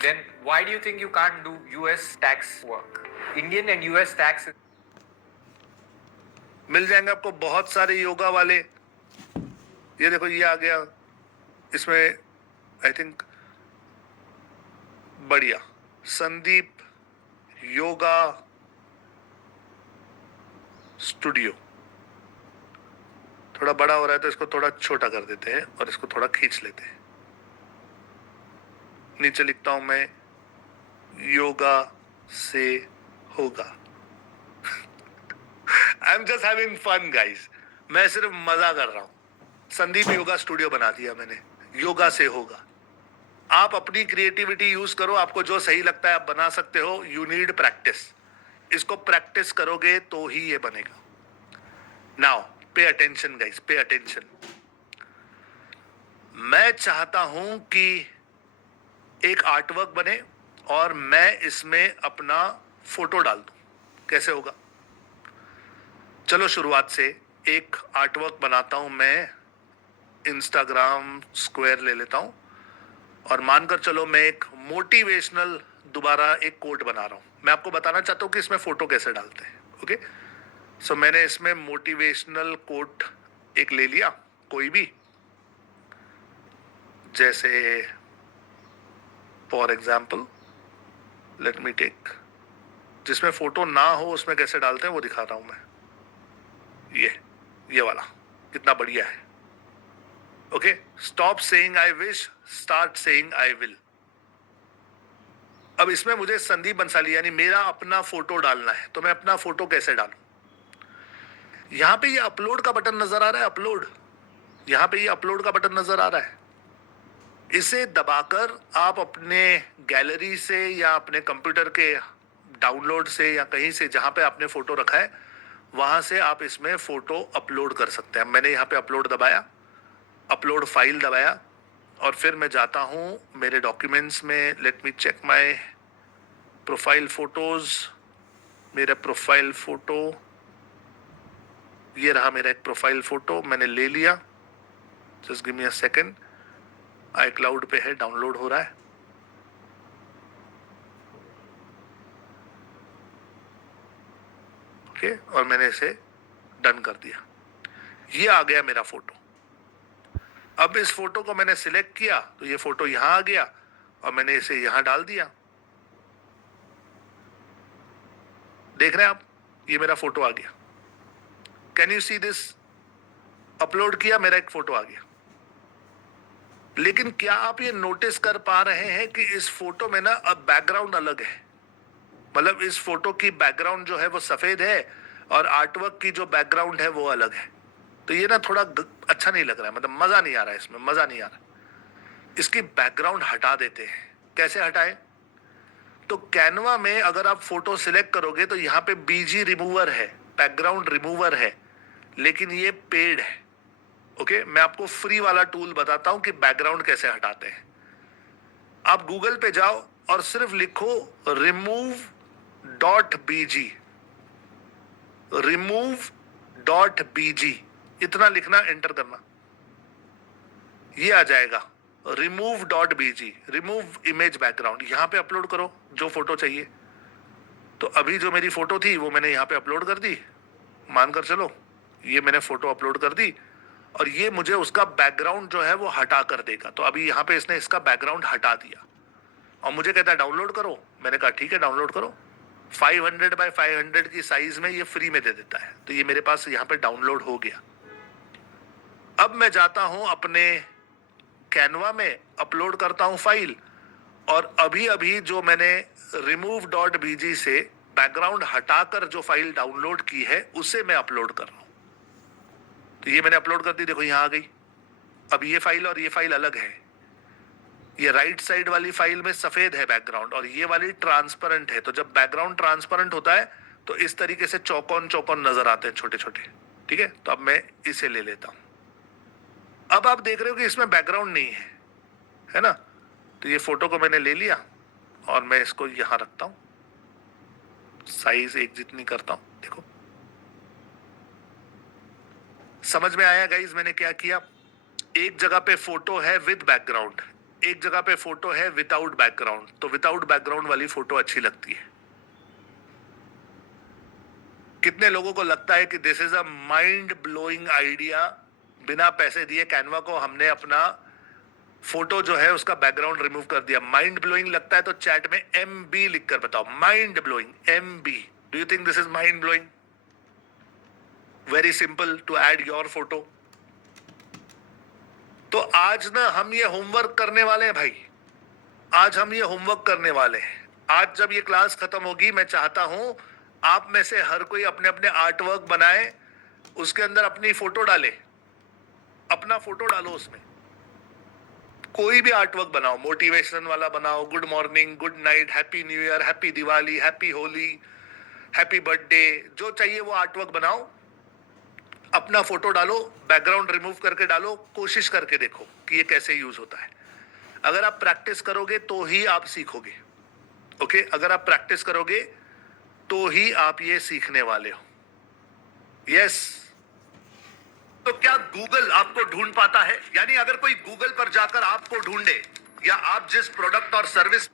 then why do you think you can't do US tax work? Indian and US tax. मिल जाएंगे आपको बहुत सारे योगा वाले। ये देखो ये आ गया, इसमें आई थिंक बढ़िया, संदीप योगा स्टूडियो। थोड़ा बड़ा हो रहा है तो इसको थोड़ा छोटा कर देते हैं और इसको थोड़ा खींच लेते हैं। नीचे लिखता हूं मैं योगा से होगा। I am just having fun guys, मैं सिर्फ मजा कर रहा हूं। संदीप योगा स्टूडियो बना दिया मैंने, योगा से होगा। आप अपनी क्रिएटिविटी यूज करो, आपको जो सही लगता है आप बना सकते हो। यू नीड प्रैक्टिस, इसको प्रैक्टिस करोगे तो ही ये बनेगा। Now pay attention guys, pay attention. मैं चाहता हूं कि एक आर्टवर्क बने और मैं इसमें अपना फोटो डाल दूं। कैसे होगा? चलो शुरुआत से एक आर्टवर्क बनाता हूं मैं, इंस्टाग्राम स्क्वायर ले लेता हूं और मानकर चलो मैं एक मोटिवेशनल दोबारा एक कोट बना रहा हूं। मैं आपको बताना चाहता हूं कि इसमें फोटो कैसे डालते हैं। ओके, सो मैंने इसमें मोटिवेशनल कोट एक ले लिया, कोई भी, जैसे for example let me take, जिसमें फोटो ना हो उसमें कैसे डालते हैं वो दिखा रहा हूं मैं। ये वाला कितना बढ़िया है, okay, stop saying I wish, start saying I will. अब इसमें मुझे संदीप बंसाली यानी मेरा अपना फोटो डालना है, तो मैं अपना फोटो कैसे डालूं? यहां पे ये अपलोड का बटन नजर आ रहा है, अपलोड, यहां पे ये अपलोड का बटन नजर आ रहा है। इसे दबाकर आप अपने गैलरी से या अपने कंप्यूटर के डाउनलोड से या कहीं से जहां पे आपने फोटो रखा है वहां से आप इसमें फोटो अपलोड कर सकते हैं। मैंने यहाँ पे अपलोड दबाया, अपलोड फाइल दबाया और फिर मैं जाता हूं मेरे डॉक्यूमेंट्स में। Let me check my profile photos. मेरा प्रोफाइल फोटो ये रहा, मेरा एक प्रोफाइल फोटो मैंने ले लिया। Just give me a second, iCloud पे है, डाउनलोड हो रहा है। ओके, और मैंने इसे डन कर दिया। ये आ गया मेरा फोटो। अब इस फोटो को मैंने सिलेक्ट किया तो ये फोटो यहां आ गया और मैंने इसे यहां डाल दिया। देख रहे हैं आप, ये मेरा फोटो आ गया। Can you see this? Upload किया, मेरा एक फोटो आ गया। लेकिन क्या आप ये नोटिस कर पा रहे हैं कि इस फोटो में ना अब बैकग्राउंड अलग है? मतलब इस फोटो की बैकग्राउंड जो है वो सफेद है और आर्टवर्क की जो बैकग्राउंड है वो अलग है। तो ये ना थोड़ा अच्छा नहीं लग रहा है, मतलब मजा नहीं आ रहा है, इसमें मजा नहीं आ रहा। इसकी बैकग्राउंड हटा देते हैं। कैसे हटाएं? तो कैनवा में अगर आप फोटो सिलेक्ट करोगे तो यहाँ पे बीजी रिमूवर है, बैकग्राउंड रिमूवर है, लेकिन ये पेड है। ओके, मैं आपको फ्री वाला टूल बताता हूं कि बैकग्राउंड कैसे हटाते हैं। आप गूगल पे जाओ और सिर्फ लिखो remove.bg, remove.bg, इतना लिखना, एंटर करना, ये आ जाएगा remove.bg, रिमूव इमेज बैकग्राउंड। यहां पे अपलोड करो जो फोटो चाहिए। तो अभी जो मेरी फोटो थी वो मैंने यहाँ पे अपलोड कर दी। मानकर चलो ये मैंने फोटो अपलोड कर दी और ये मुझे उसका बैकग्राउंड जो है वो हटा कर देगा। तो अभी यहाँ पे इसने इसका बैकग्राउंड हटा दिया और मुझे कहता है डाउनलोड करो। मैंने कहा ठीक है, डाउनलोड करो। 500 बाय 500 की साइज में ये फ्री में दे देता है। तो ये मेरे पास यहाँ पे डाउनलोड हो गया। अब मैं जाता हूं अपने कैनवा में, अपलोड करता हूं फाइल, और अभी अभी जो मैंने remove.bg से बैकग्राउंड हटाकर जो फाइल डाउनलोड की है उसे मैं अपलोड कर रहा हूं। तो ये मैंने अपलोड कर दी, देखो यहां आ गई। अब ये फाइल और ये फाइल अलग है। ये राइट साइड वाली फाइल में सफेद है बैकग्राउंड और ये वाली ट्रांसपेरेंट है। तो जब बैकग्राउंड ट्रांसपेरेंट होता है तो इस तरीके से चौकोन चौकोन नजर आते हैं, छोटे छोटे। ठीक है, तो अब मैं इसे ले लेता हूं। अब आप देख रहे हो कि इसमें बैकग्राउंड नहीं है ना? तो ये फोटो को मैंने ले लिया और मैं इसको यहां रखता हूं, साइज एक जितनी करता हूं। देखो समझ में आया गाइस मैंने क्या किया? एक जगह पे फोटो है विद बैकग्राउंड, एक जगह पे फोटो है विदाउट बैकग्राउंड। तो विदाउट बैकग्राउंड वाली फोटो अच्छी लगती है। कितने लोगों को लगता है कि this is a mind blowing idea? बिना पैसे दिए कैनवा को हमने अपना फोटो जो है उसका बैकग्राउंड रिमूव कर दिया। माइंड ब्लोइंग लगता है तो चैट में MB लिखकर बताओ, mind blowing, MB। Do you think this is mind blowing? Very simple to add your photo. तो आज ना हम ये होमवर्क करने वाले हैं भाई, आज हम ये होमवर्क करने वाले हैं। आज जब ये क्लास खत्म होगी मैं चाहता हूं आप में से हर कोई अपने अपने आर्ट वर्क बनाए, उसके अंदर अपनी फोटो डाले, अपना फोटो डालो उसमें। कोई भी आर्ट वर्क बनाओ, मोटिवेशन वाला बनाओ, good morning, good night, happy new year, happy Diwali, happy Holi, happy birthday, जो चाहिए वो आर्ट वर्क बनाओ। अपना फोटो डालो, बैकग्राउंड रिमूव करके डालो, कोशिश करके देखो कि ये कैसे यूज होता है। अगर आप प्रैक्टिस करोगे तो ही आप सीखोगे। ओके, अगर आप प्रैक्टिस करोगे तो ही आप ये सीखने वाले हो। यस। तो क्या गूगल आपको ढूंढ पाता है? यानी अगर कोई गूगल पर जाकर आपको ढूंढे या आप जिस प्रोडक्ट और सर्विस,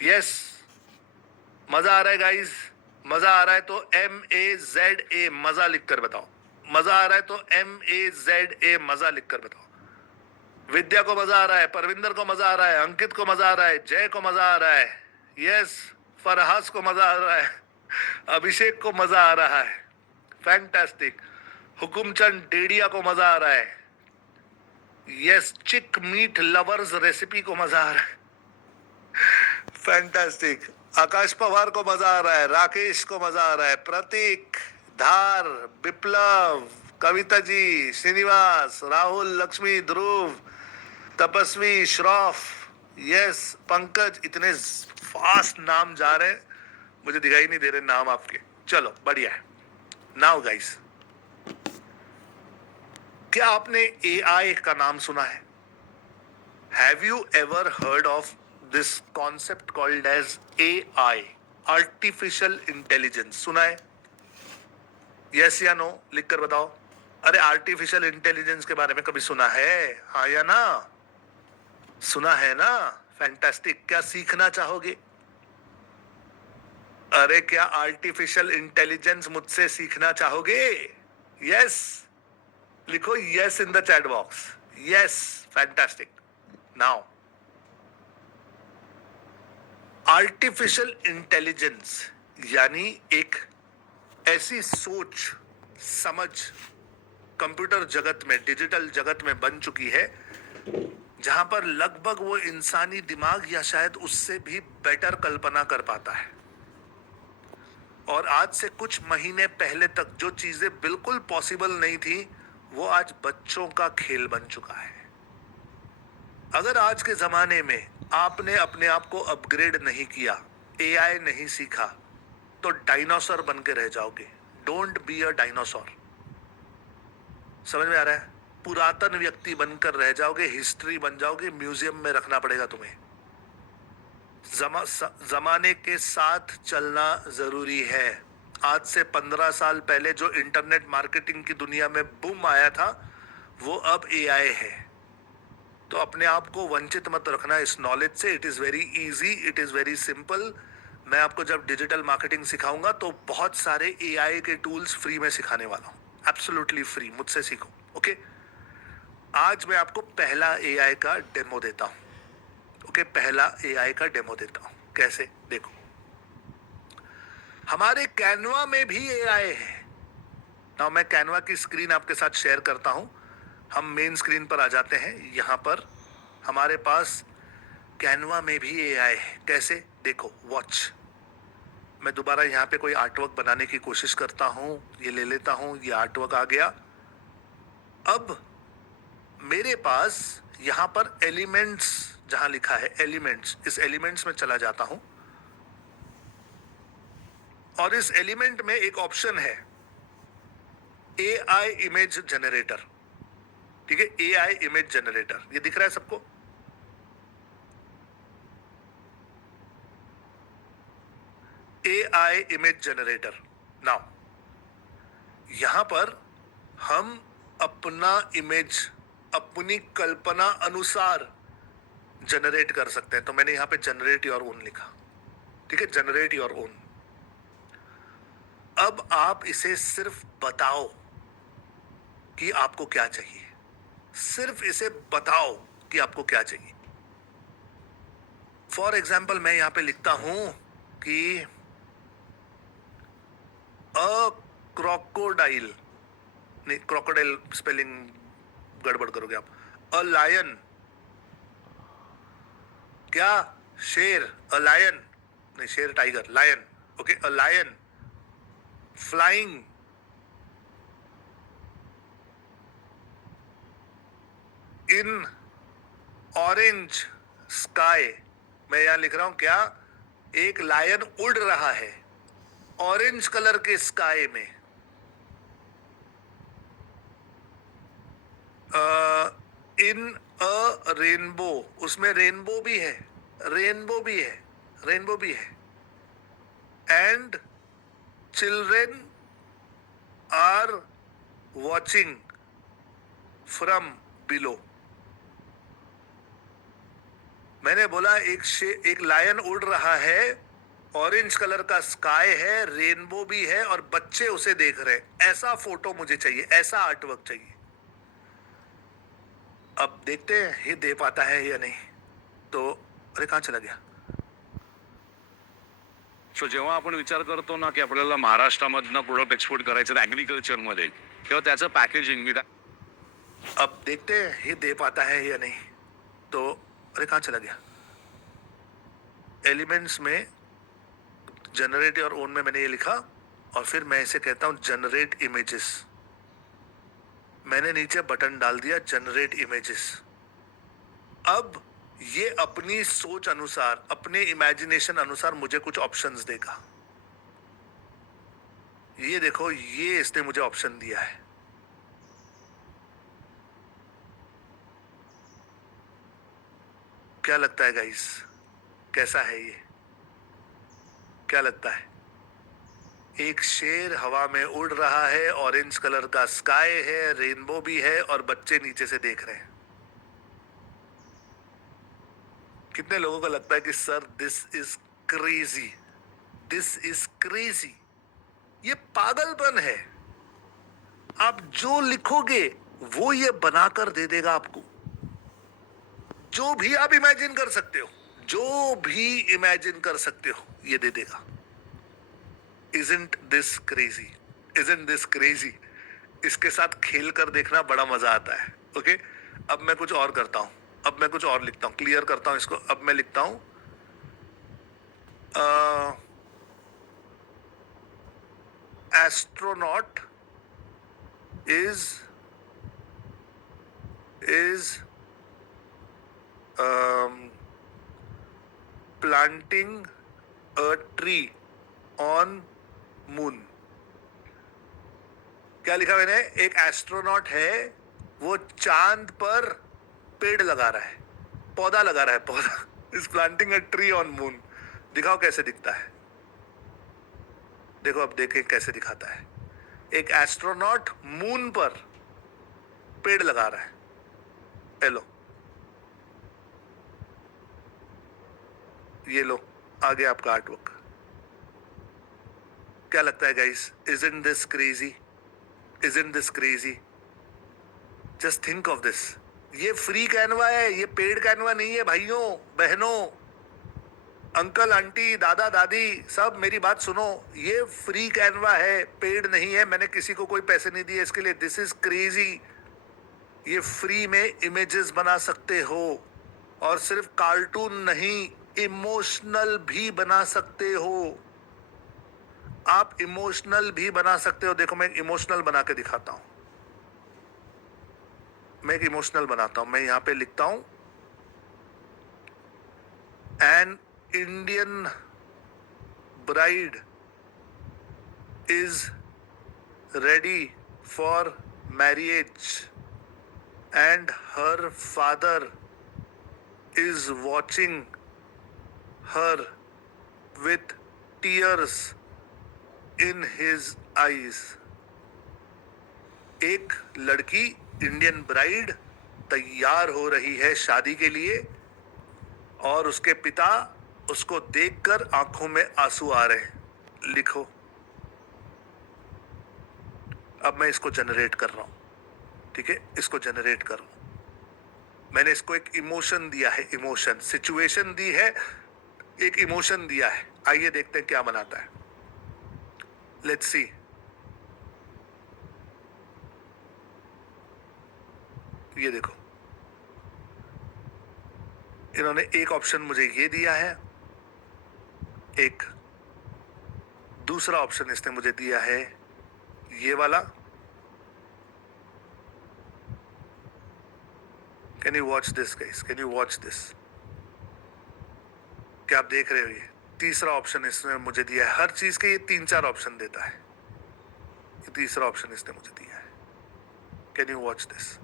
यस, मजा आ रहा है गाइस? मजा आ रहा है तो MAZA मजा लिखकर बताओ। मजा आ रहा है तो MAZA मजा लिखकर बताओ। विद्या को मजा आ रहा है, परविंदर को मजा आ रहा है, अंकित को मजा आ रहा है, जय को मजा आ रहा है, यस, फरहास को मजा आ रहा है, अभिषेक को मजा आ रहा है, फैंटास्टिक। हुकुमचंद डेडिया को मजा आ रहा है, यस, चिक मीट लवर्स रेसिपी को मजा आ रहा है। फैंटास्टिक। आकाश पवार को मजा आ रहा है, राकेश को मजा आ रहा है, प्रतीक, धार, विप्लव, कविता जी, श्रीनिवास, राहुल, लक्ष्मी, ध्रुव, तपस्वी, श्रॉफ, यस, पंकज। इतने फास्ट नाम जा रहे हैं, मुझे दिखाई नहीं दे रहे नाम आपके। चलो बढ़िया है। नाउ गाइस, क्या आपने एआई का नाम सुना है? Have you ever heard of this concept called as AI, artificial intelligence? सुना है? यस या नो लिख कर बताओ। अरे आर्टिफिशियल इंटेलिजेंस के बारे में कभी सुना है? हाँ या ना? सुना है ना? फैंटास्टिक। क्या सीखना चाहोगे? अरे क्या आर्टिफिशियल इंटेलिजेंस मुझसे सीखना चाहोगे? यस, लिखो yes in the chat box. Yes, fantastic. Now artificial intelligence यानी एक ऐसी सोच समझ कंप्यूटर जगत में, डिजिटल जगत में बन चुकी है जहां पर लगभग वो इंसानी दिमाग या शायद उससे भी बेटर कल्पना कर पाता है। और आज से कुछ महीने पहले तक जो चीजें बिल्कुल पॉसिबल नहीं थी, वो आज बच्चों का खेल बन चुका है। अगर आज के जमाने में आपने अपने आप को अपग्रेड नहीं किया, एआई नहीं सीखा, तो डायनासोर बन के रह जाओगे। Don't be a dinosaur. समझ में आ रहा है? पुरातन व्यक्ति बनकर रह जाओगे, हिस्ट्री बन जाओगे, म्यूजियम में रखना पड़ेगा तुम्हें। जमाने के साथ चलना जरूरी है। आज से 15 साल पहले जो इंटरनेट मार्केटिंग की दुनिया में बूम आया था, वो अब एआई है। तो अपने आप को वंचित मत रखना इस नॉलेज से। It is very easy, it is very simple. मैं आपको जब डिजिटल मार्केटिंग सिखाऊंगा तो बहुत सारे एआई के टूल्स फ्री में सिखाने वाला हूं, एब्सोल्युटली फ्री। मुझसे सीखो, ओके? आज मैं आपको पहला एआई का डेमो देता हूं। ओके, पहला एआई का डेमो देता हूं। कैसे? देखो, हमारे कैनवा में भी एआई है। नाउ मैं कैनवा की स्क्रीन आपके साथ शेयर करता हूं। हम मेन स्क्रीन पर आ जाते हैं। यहां पर हमारे पास कैनवा में भी एआई है। कैसे? देखो, वॉच। मैं दोबारा यहाँ पे कोई आर्टवर्क बनाने की कोशिश करता हूँ। ये ले लेता हूँ, ये आर्टवर्क आ गया। अब मेरे पास यहाँ पर एलिमेंट्स, जहां लिखा है एलिमेंट्स, इस एलिमेंट्स में चला जाता हूं और इस एलिमेंट में एक ऑप्शन है एआई इमेज जनरेटर। ठीक है, एआई इमेज जनरेटर। ये दिख रहा है सबको? AI image generator. नाउ यहां पर हम अपना इमेज अपनी कल्पना अनुसार जनरेट कर सकते हैं। तो मैंने यहां पे जनरेट योर ओन लिखा। ठीक है, जनरेट योर ओन। अब आप इसे सिर्फ बताओ कि आपको क्या चाहिए। सिर्फ इसे बताओ कि आपको क्या चाहिए। फॉर एग्जाम्पल मैं यहां पे लिखता हूं कि अ क्रोकोडाइल, नहीं, क्रोकोडाइल स्पेलिंग गड़बड़ करोगे आप। अ लायन, क्या? शेर। अ लायन, नहीं, शेर tiger, lion. Okay, a lion flying in orange sky. मैं यहां लिख रहा हूं क्या? एक लायन उड़ रहा है ऑरेंज कलर के स्काई में। इन अ रेनबो, उसमें रेनबो भी है, रेनबो भी है, रेनबो भी है। And children are watching from below. मैंने बोला एक लायन उड़ रहा है, ऑरेंज कलर का स्काई है, रेनबो भी है और बच्चे उसे देख रहे हैं। ऐसा फोटो मुझे चाहिए, ऐसा आर्टवर्क चाहिए। अब देखते हैं ये दे पाता है या नहीं। तो अरे कहाँ चला गया? सो जेव्हा आपण विचार करतो ना की आपल्याला महाराष्ट्रामधनं प्रोडक्ट एक्सपोर्ट करायचं ॲग्रिकल्चरमध्ये, तेव्हा त्याचं पॅकेजिंग विथ अब देखते हैं ये दे पाता है या नहीं। तो अरे कहाँ चला गया? एलिमेंट्स में जनरेट और ओन में मैंने ये लिखा और फिर मैं इसे कहता हूं जनरेट इमेजेस। मैंने नीचे बटन डाल दिया जनरेट इमेजेस। अब ये अपनी सोच अनुसार, अपने इमेजिनेशन अनुसार मुझे कुछ ऑप्शंस देगा। ये देखो, ये इसने मुझे ऑप्शन दिया है। क्या लगता है गाइस, कैसा है ये? क्या लगता है? एक शेर हवा में उड़ रहा है, ऑरेंज कलर का स्काई है, रेनबो भी है और बच्चे नीचे से देख रहे हैं। कितने लोगों को लगता है कि sir this is crazy, this is crazy? ये पागलपन है। आप जो लिखोगे वो ये बनाकर दे देगा आपको। जो भी आप इमेजिन कर सकते हो, जो भी इमेजिन कर सकते हो, ये दे देगा। Isn't this crazy? Isn't this crazy? इसके साथ खेल कर देखना बड़ा मजा आता है। ओके, अब मैं कुछ और करता हूं, अब मैं कुछ और लिखता हूं, क्लियर करता हूं इसको। अब मैं लिखता हूं astronaut is planting a tree on moon. क्या लिखा मैंने? एक एस्ट्रोनॉट है, वो चांद पर पेड़ लगा रहा है, पौधा लगा रहा है, पौधा। Is planting a tree on moon. दिखाओ कैसे दिखता है। देखो, अब देखें कैसे दिखाता है। एक एस्ट्रोनॉट मून पर पेड़ लगा रहा है। हेलो, ये लो, आ गया आपका आर्टवर्क। क्या लगता है guys? Isn't this crazy? Isn't this crazy? Just think of this. ये फ्री कैनवा है, ये पेड कैनवा नहीं है भाइयों बहनों, अंकल आंटी दादा दादी सब मेरी बात सुनो। ये फ्री कैनवा है, पेड नहीं है। मैंने किसी को कोई पैसे नहीं दिए इसके लिए। This is crazy. ये फ्री में इमेजेस बना सकते हो और सिर्फ कार्टून नहीं, इमोशनल भी बना सकते हो। आप इमोशनल भी बना सकते हो। देखो, मैं एक इमोशनल बना के दिखाता हूं। मैं एक इमोशनल बनाता हूं। मैं यहां पे लिखता हूं an Indian bride is ready for marriage and her father is watching her with tears in his eyes. एक लड़की, इंडियन ब्राइड, तैयार हो रही है शादी के लिए और उसके पिता उसको देखकर आंखों में आंसू आ रहे हैं। लिखो। अब मैं इसको जनरेट कर रहा हूं। ठीक है, इसको जनरेट कर रहा हूं। मैंने इसको एक इमोशन दिया है, इमोशन, सिचुएशन दी है, एक इमोशन दिया है। आइए देखते हैं क्या बनाता है। Let's see. ये देखो, इन्होंने एक ऑप्शन मुझे ये दिया है, एक दूसरा ऑप्शन इसने मुझे दिया है ये वाला। Can you watch this guys? Can you watch this? क्या आप देख रहे हो? ये तीसरा ऑप्शन इसने मुझे दिया है। हर चीज के ये 3-4 ऑप्शन देता है। ये तीसरा ऑप्शन इसने मुझे दिया है। Can you watch this?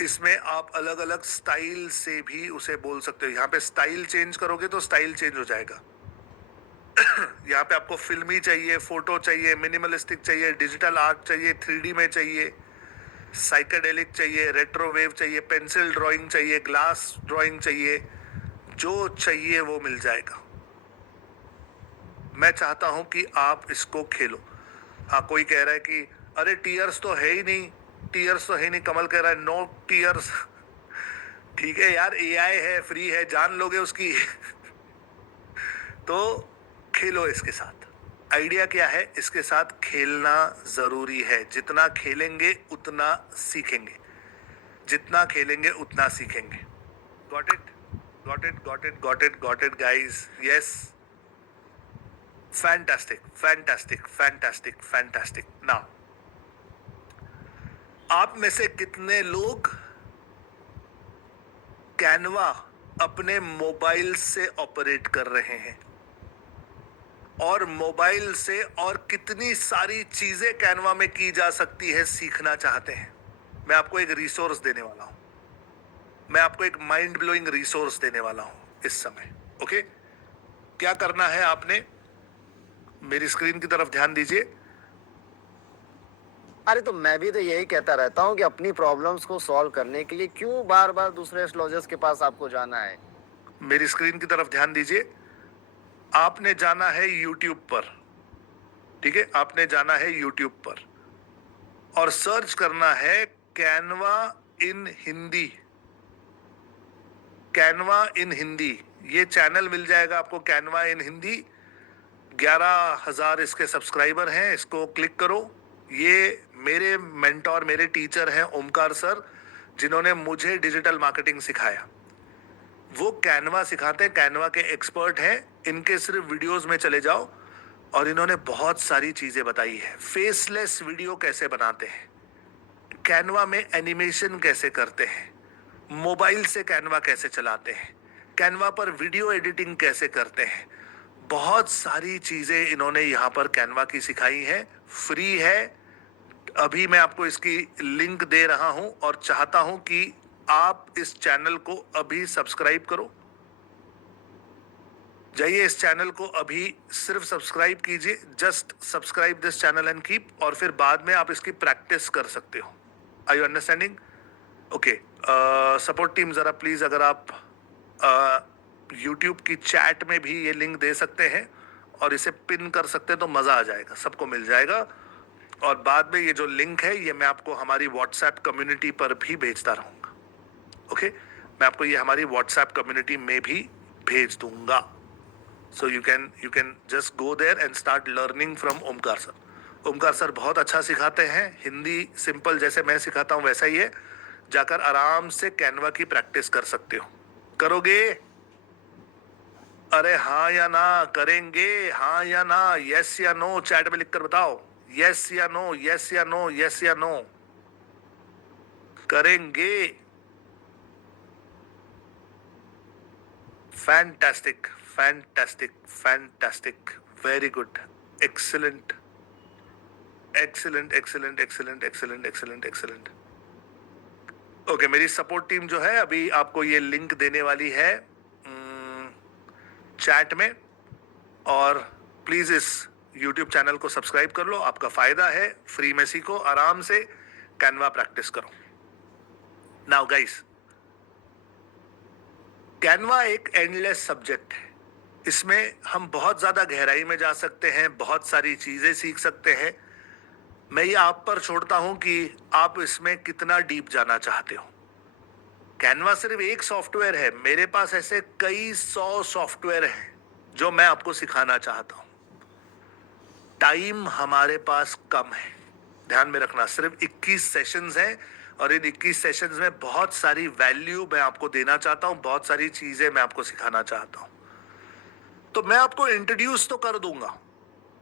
इसमें आप अलग अलग स्टाइल से भी उसे बोल सकते हो। यहाँ पे स्टाइल चेंज करोगे तो स्टाइल चेंज हो जाएगा। यहाँ पे आपको फिल्मी चाहिए, फोटो चाहिए, मिनिमलिस्टिक चाहिए, डिजिटल आर्ट चाहिए, 3D में चाहिए, साइकेडेलिक चाहिए, रेट्रो वेव चाहिए, पेंसिल ड्राइंग चाहिए, ग्लास ड्राइंग चाहिए, जो चाहिए वो मिल जाएगा। मैं चाहता हूं कि आप इसको खेलो। हाँ, कोई कह रहा है कि अरे टीयर्स तो है ही नहीं, टीयर्स तो है नहीं। कमल कह रहा है नो टीयर्स। ठीक है यार, एआई है, फ्री है, जान लोगे उसकी। तो खेलो इसके साथ। आइडिया क्या है, इसके साथ खेलना जरूरी है। जितना खेलेंगे उतना सीखेंगे, जितना खेलेंगे उतना सीखेंगे। Got it, got it, got it, got it, got it guys. Yes, fantastic, fantastic, fantastic, fantastic. Now आप में से कितने लोग कैनवा अपने मोबाइल से ऑपरेट कर रहे हैं, और मोबाइल से और कितनी सारी चीजें कैनवा में की जा सकती है सीखना चाहते हैं? मैं आपको एक रिसोर्स देने वाला हूं, मैं आपको एक माइंड ब्लोइंग रिसोर्स देने वाला हूं इस समय। ओके, क्या करना है आपने? मेरी स्क्रीन की तरफ ध्यान दीजिए। अरे तो मैं भी तो यही कहता रहता हूँ कि अपनी प्रॉब्लम्स को सॉल्व करने के लिए क्यों बार बार दूसरे एस्ट्रोलॉजर्स के पास आपको जाना है। मेरी स्क्रीन की तरफ ध्यान दीजिए। आपने जाना है YouTube पर, ठीक है, आपने जाना है YouTube पर और सर्च करना है कैनवा इन हिंदी। कैनवा इन हिंदी, ये चैनल मिल जाएगा आपको, कैनवा इन हिंदी। 11,000 इसके सब्सक्राइबर हैं। इसको क्लिक करो। ये मेरे मेंटोर, मेरे टीचर हैं ओमकार सर, जिन्होंने मुझे डिजिटल मार्केटिंग सिखाया। वो कैनवा सिखाते हैं, कैनवा के एक्सपर्ट हैं। इनके सिर्फ वीडियोस में चले जाओ और इन्होंने बहुत सारी चीजें बताई है। फेसलेस वीडियो कैसे बनाते हैं, कैनवा में एनिमेशन कैसे करते हैं, मोबाइल से कैनवा कैसे चलाते हैं, कैनवा पर वीडियो एडिटिंग कैसे करते हैं, बहुत सारी चीजें इन्होंने यहाँ पर कैनवा की सिखाई हैं। फ्री है। अभी मैं आपको इसकी लिंक दे रहा हूं और चाहता हूं कि आप इस चैनल को अभी सब्सक्राइब करो। जाइए इस चैनल को अभी सिर्फ सब्सक्राइब कीजिए। Just subscribe this channel and keep, और फिर बाद में आप इसकी प्रैक्टिस कर सकते हो। Are you understanding? Okay, support team जरा प्लीज, अगर आप YouTube की चैट में भी ये लिंक दे सकते हैं और इसे पिन कर सकते हैं तो मजा आ जाएगा, सबको मिल जाएगा। और बाद में ये जो लिंक है ये मैं आपको हमारी व्हाट्सएप कम्युनिटी पर भी भेजता रहूंगा। ओके, मैं आपको ये हमारी व्हाट्सएप कम्युनिटी में भी भेज दूंगा। So you can just go there and start learning from Omkar sir. Omkar sir बहुत अच्छा सिखाते हैं हिंदी, सिंपल जैसे मैं सिखाता हूँ वैसा ही है। जाकर आराम से कैनवा की प्रैक्टिस कर सकते हो। करोगे? अरे हाँ या ना, करेंगे? हाँ या ना, यस या नो, चैट में लिखकर बताओ। यस या नो, यस या नो, यस या नो। करेंगे? Fantastic, fantastic, fantastic, very good, excellent, excellent, excellent, excellent, excellent, excellent, excellent. Okay, मेरी सपोर्ट टीम जो है अभी आपको ये लिंक देने वाली है चैट में, और प्लीज इस YouTube चैनल को सब्सक्राइब कर लो। आपका फायदा है, फ्री में सीखो, आराम से कैनवा प्रैक्टिस करो। नाउ गाइस, कैनवा एक एंडलेस सब्जेक्ट है। इसमें हम बहुत ज्यादा गहराई में जा सकते हैं, बहुत सारी चीजें सीख सकते हैं। मैं ये आप पर छोड़ता हूं कि आप इसमें कितना डीप जाना चाहते हो। कैनवा सिर्फ एक सॉफ्टवेयर है, मेरे पास ऐसे कई 100 सॉफ्टवेयर हैं जो मैं आपको सिखाना चाहता हूं। टाइम हमारे पास कम है, ध्यान में रखना। सिर्फ 21 सेशंस हैं और इन 21 सेशंस में बहुत सारी वैल्यू मैं आपको देना चाहता हूं, बहुत सारी चीजें मैं आपको सिखाना चाहता हूं। तो मैं आपको इंट्रोड्यूस तो कर दूंगा,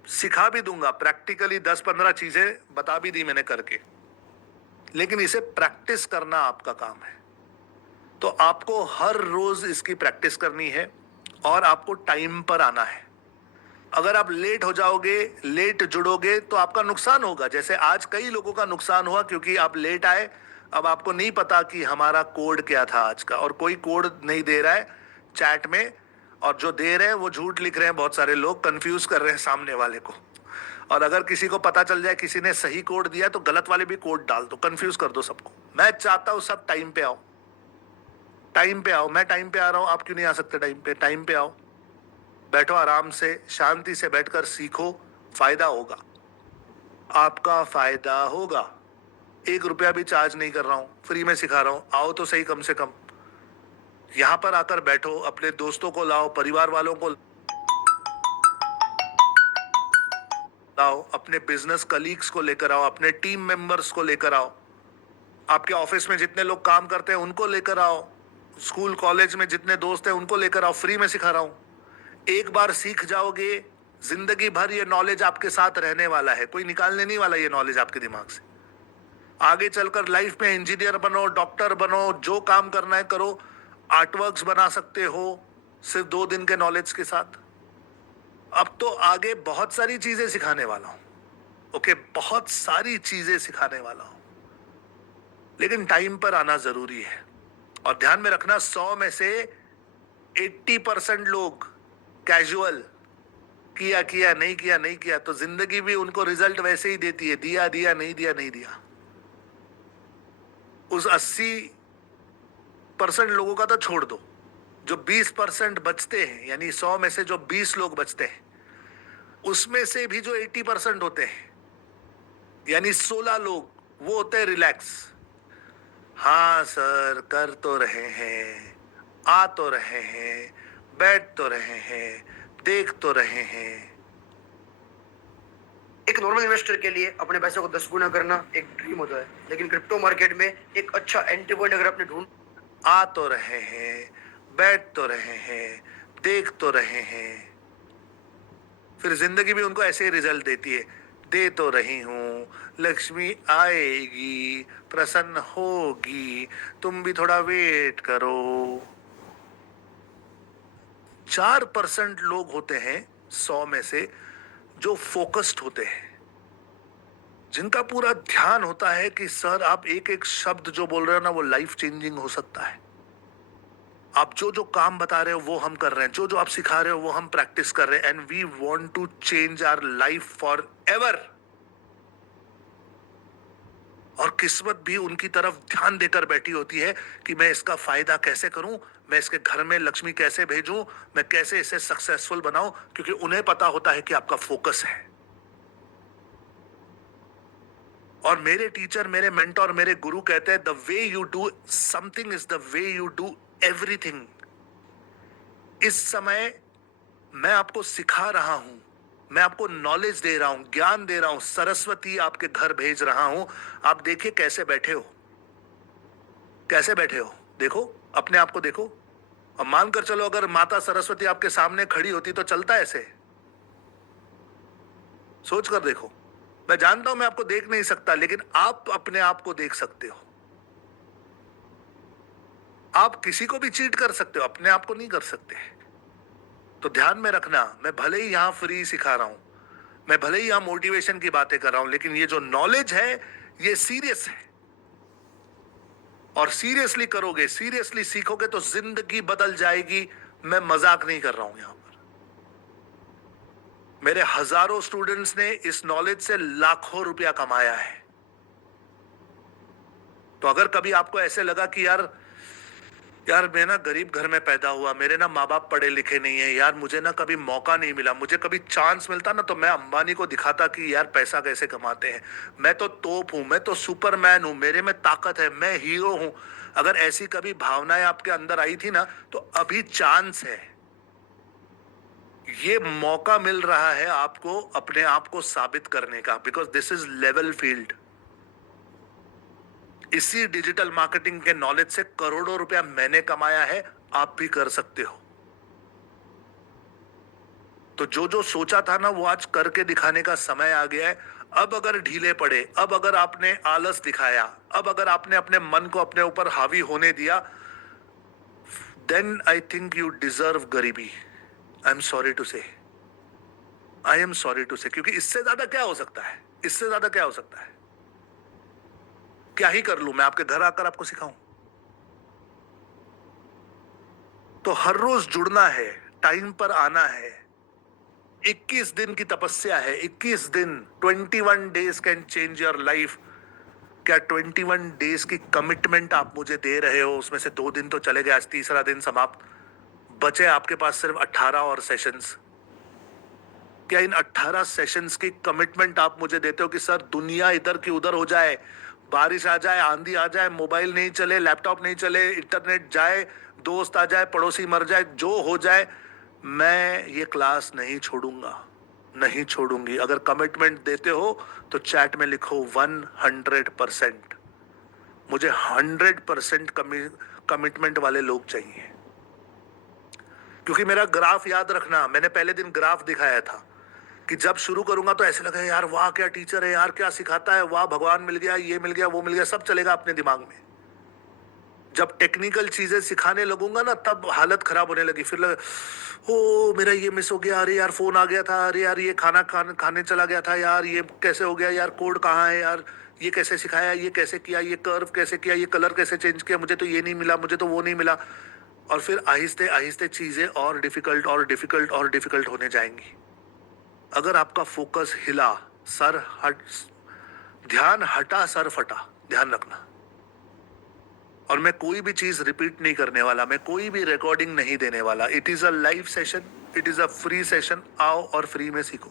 सिखा भी दूंगा, प्रैक्टिकली 10-15 चीजें बता भी दी मैंने करके, लेकिन इसे प्रैक्टिस करना आपका काम है। तो आपको हर रोज इसकी प्रैक्टिस करनी है और आपको टाइम पर आना है। अगर आप लेट हो जाओगे, लेट जुड़ोगे तो आपका नुकसान होगा। जैसे आज कई लोगों का नुकसान हुआ क्योंकि आप लेट आए। अब आपको नहीं पता कि हमारा कोड क्या था आज का, और कोई कोड नहीं दे रहा है चैट में, और जो दे रहे हैं वो झूठ लिख रहे हैं। बहुत सारे लोग कंफ्यूज कर रहे हैं सामने वाले को। और अगर किसी को पता चल जाए किसी ने सही कोड दिया तो गलत वाले भी कोड डाल दो, कंफ्यूज कर दो सबको। मैं चाहता हूं सब टाइम पे आओ, टाइम पे आओ। मैं टाइम पे आ रहा हूं, आप क्यों नहीं आ सकते टाइम पे? टाइम पे आओ, बैठो आराम से, शांति से बैठकर सीखो, फायदा होगा, आपका फायदा होगा। 1 रुपया भी चार्ज नहीं कर रहा हूं, फ्री में सिखा रहा हूं। आओ तो सही, कम से कम यहां पर आकर बैठो, अपने दोस्तों को लाओ, परिवार वालों को। आओ, अपने बिजनेस कलीग्स को लेकर आओ, अपने टीम मेंबर्स को लेकर आओ, आपके ऑफिस में जितने लोग काम करते हैं उनको लेकर आओ, स्कूल कॉलेज में जितने दोस्त हैं उनको लेकर आओ, फ्री में सिखा रहा हूं। एक बार सीख जाओगे, जिंदगी भर ये नॉलेज आपके साथ रहने वाला है, कोई निकालने नहीं वाला ये नॉलेज आपके दिमाग से। आगे चलकर लाइफ में इंजीनियर बनो, डॉक्टर बनो, जो काम करना है करो, आर्टवर्क्स बना सकते हो सिर्फ 2 दिन के नॉलेज के साथ। अब तो आगे बहुत सारी चीजें सिखाने वाला हूं, ओके, बहुत सारी चीजें सिखाने वाला हूं, लेकिन टाइम पर आना जरूरी है। और ध्यान में रखना, 100 में से 80% लोग कैजुअल, किया किया नहीं किया नहीं किया, तो जिंदगी भी उनको रिजल्ट वैसे ही देती है, दिया दिया नहीं दिया नहीं दिया। उस 80% लोगों का तो छोड़ दो, जो 20% बचते हैं, यानी 100 में से जो 20 लोग बचते हैं, उसमें से भी जो 80% होते हैं, यानी 16 लोग, वो होते हैं रिलैक्स। हाँ सर, कर तो रहे हैं, आ तो रहे हैं, बैठ तो रहे हैं, देख तो रहे हैं। एक नॉर्मल इन्वेस्टर के लिए अपने पैसों को 10 गुना करना एक ड्रीम होता है, लेकिन क्रिप्टो मार्केट में एक अच्छा एंट्री पॉइंट अगर आपने ढूंढ, आ तो रहे हैं, बैठ तो रहे हैं, देख तो रहे हैं, फिर जिंदगी भी उनको ऐसे ही रिजल्ट देती है। दे तो रही हूं, लक्ष्मी आएगी, प्रसन्न होगी, तुम भी थोड़ा वेट करो। 4% लोग होते हैं 100 में से जो फोकस्ड होते हैं, जिनका पूरा ध्यान होता है कि सर आप एक एक शब्द जो बोल रहे हो ना वो लाइफ चेंजिंग हो सकता है। आप जो जो काम बता रहे हो वो हम कर रहे हैं, जो जो आप सिखा रहे हो वो हम प्रैक्टिस कर रहे हैं, and we want to change our life forever. और किस्मत भी उनकी तरफ ध्यान देकर बैठी होती है कि मैं इसका फायदा कैसे करूं, मैं इसके घर में लक्ष्मी कैसे भेजूं, मैं कैसे इसे सक्सेसफुल बनाऊं, क्योंकि उन्हें पता होता है कि आपका फोकस है। और मेरे टीचर, मेरे मेंटोर, मेरे गुरु कहते हैं, the way you do something is the way you do everything. इस समय मैं आपको सिखा रहा हूं, मैं आपको नॉलेज दे रहा हूं, ज्ञान दे रहा हूं, सरस्वती आपके घर भेज रहा हूं। आप देखिए कैसे बैठे हो, कैसे बैठे हो, देखो अपने आप को देखो। अब मानकर चलो अगर माता सरस्वती आपके सामने खड़ी होती तो चलता ऐसे? सोच कर देखो। मैं जानता हूं मैं आपको देख नहीं सकता, लेकिन आप अपने आप को देख सकते हो। आप किसी को भी चीट कर सकते हो, अपने आप को नहीं कर सकते। तो ध्यान में रखना, मैं भले ही यहां फ्री सिखा रहा हूं, मैं भले ही यहां मोटिवेशन की बातें कर रहा हूं, लेकिन ये जो नॉलेज है ये सीरियस है। और सीरियसली करोगे, सीरियसली सीखोगे तो जिंदगी बदल जाएगी। मैं मजाक नहीं कर रहा हूं यहां पर। मेरे हजारों स्टूडेंट्स ने इस नॉलेज से लाखों रुपया कमाया है। तो अगर कभी आपको ऐसे लगा कि यार मैं ना गरीब घर में पैदा हुआ, मेरे ना माँ बाप पढ़े लिखे नहीं है, यार मुझे ना कभी मौका नहीं मिला, मुझे कभी चांस मिलता ना तो मैं अंबानी को दिखाता कि यार पैसा कैसे कमाते हैं, मैं तो तोप हूं, मैं तो सुपरमैन हूं, मेरे में ताकत है, मैं हीरो हूं। अगर ऐसी कभी भावनाएं आपके अंदर आई थी ना, तो अभी चांस है, ये मौका मिल रहा है आपको अपने आप को साबित करने का, because this is level field. इसी डिजिटल मार्केटिंग के नॉलेज से करोड़ों रुपया मैंने कमाया है, आप भी कर सकते हो। तो जो जो सोचा था ना वो आज करके दिखाने का समय आ गया है। अब अगर ढीले पड़े, अब अगर आपने आलस दिखाया, अब अगर आपने अपने मन को अपने ऊपर हावी होने दिया, then I think you deserve garibi. I am sorry to से, आई एम सॉरी टू से, क्योंकि इससे ज्यादा क्या हो सकता है, इससे ज्यादा क्या हो सकता है? क्या ही कर लूं मैं, आपके घर आकर आपको सिखाऊं? तो हर रोज जुड़ना है, टाइम पर आना है। 21 दिन की तपस्या है, 21 दिन, 21 days can change your life. क्या 21 डेज की कमिटमेंट आप मुझे दे रहे हो? उसमें से 2 दिन तो चले गए, आज तीसरा दिन समाप्त, बचे आपके पास सिर्फ 18 और सेशंस। क्या इन 18 सेशंस की कमिटमेंट आप मुझे देते हो कि सर दुनिया इधर की उधर हो जाए, बारिश आ जाए, आंधी आ जाए, मोबाइल नहीं चले, लैपटॉप नहीं चले, इंटरनेट जाए, दोस्त आ जाए, पड़ोसी मर जाए, जो हो जाए, मैं ये क्लास नहीं छोड़ूंगा, नहीं छोड़ूंगी। अगर कमिटमेंट देते हो तो चैट में लिखो 100%। मुझे 100% कमिटमेंट वाले लोग चाहिए, क्योंकि मेरा ग्राफ याद रखना, मैंने पहले दिन ग्राफ दिखाया था कि जब शुरू करूंगा तो ऐसे लगे यार वाह क्या टीचर है यार, क्या सिखाता है, वाह भगवान मिल गया, ये मिल गया, वो मिल गया, सब चलेगा अपने दिमाग में। जब टेक्निकल चीजें सिखाने लगूंगा ना तब हालत खराब होने लगी, फिर लगे ओ मेरा ये मिस हो गया, अरे यार फोन आ गया था, अरे यार ये खाने चला गया था यार, ये कैसे हो गया यार, कोड कहाँ है यार, ये कैसे सिखाया, ये कैसे किया, ये कर्व कैसे किया, ये कलर कैसे चेंज किया, मुझे तो ये नहीं मिला, मुझे तो वो नहीं मिला। और फिर आहिस्ते आहिस्ते चीजें और डिफिकल्ट और डिफिकल्ट और डिफिकल्ट होने जाएंगी। अगर आपका फोकस हिला, ध्यान हटा, सर फटा, ध्यान रखना। और मैं कोई भी चीज रिपीट नहीं करने वाला, मैं कोई भी रिकॉर्डिंग नहीं देने वाला। It is a live session, it is a free session. आओ और फ्री में सीखो।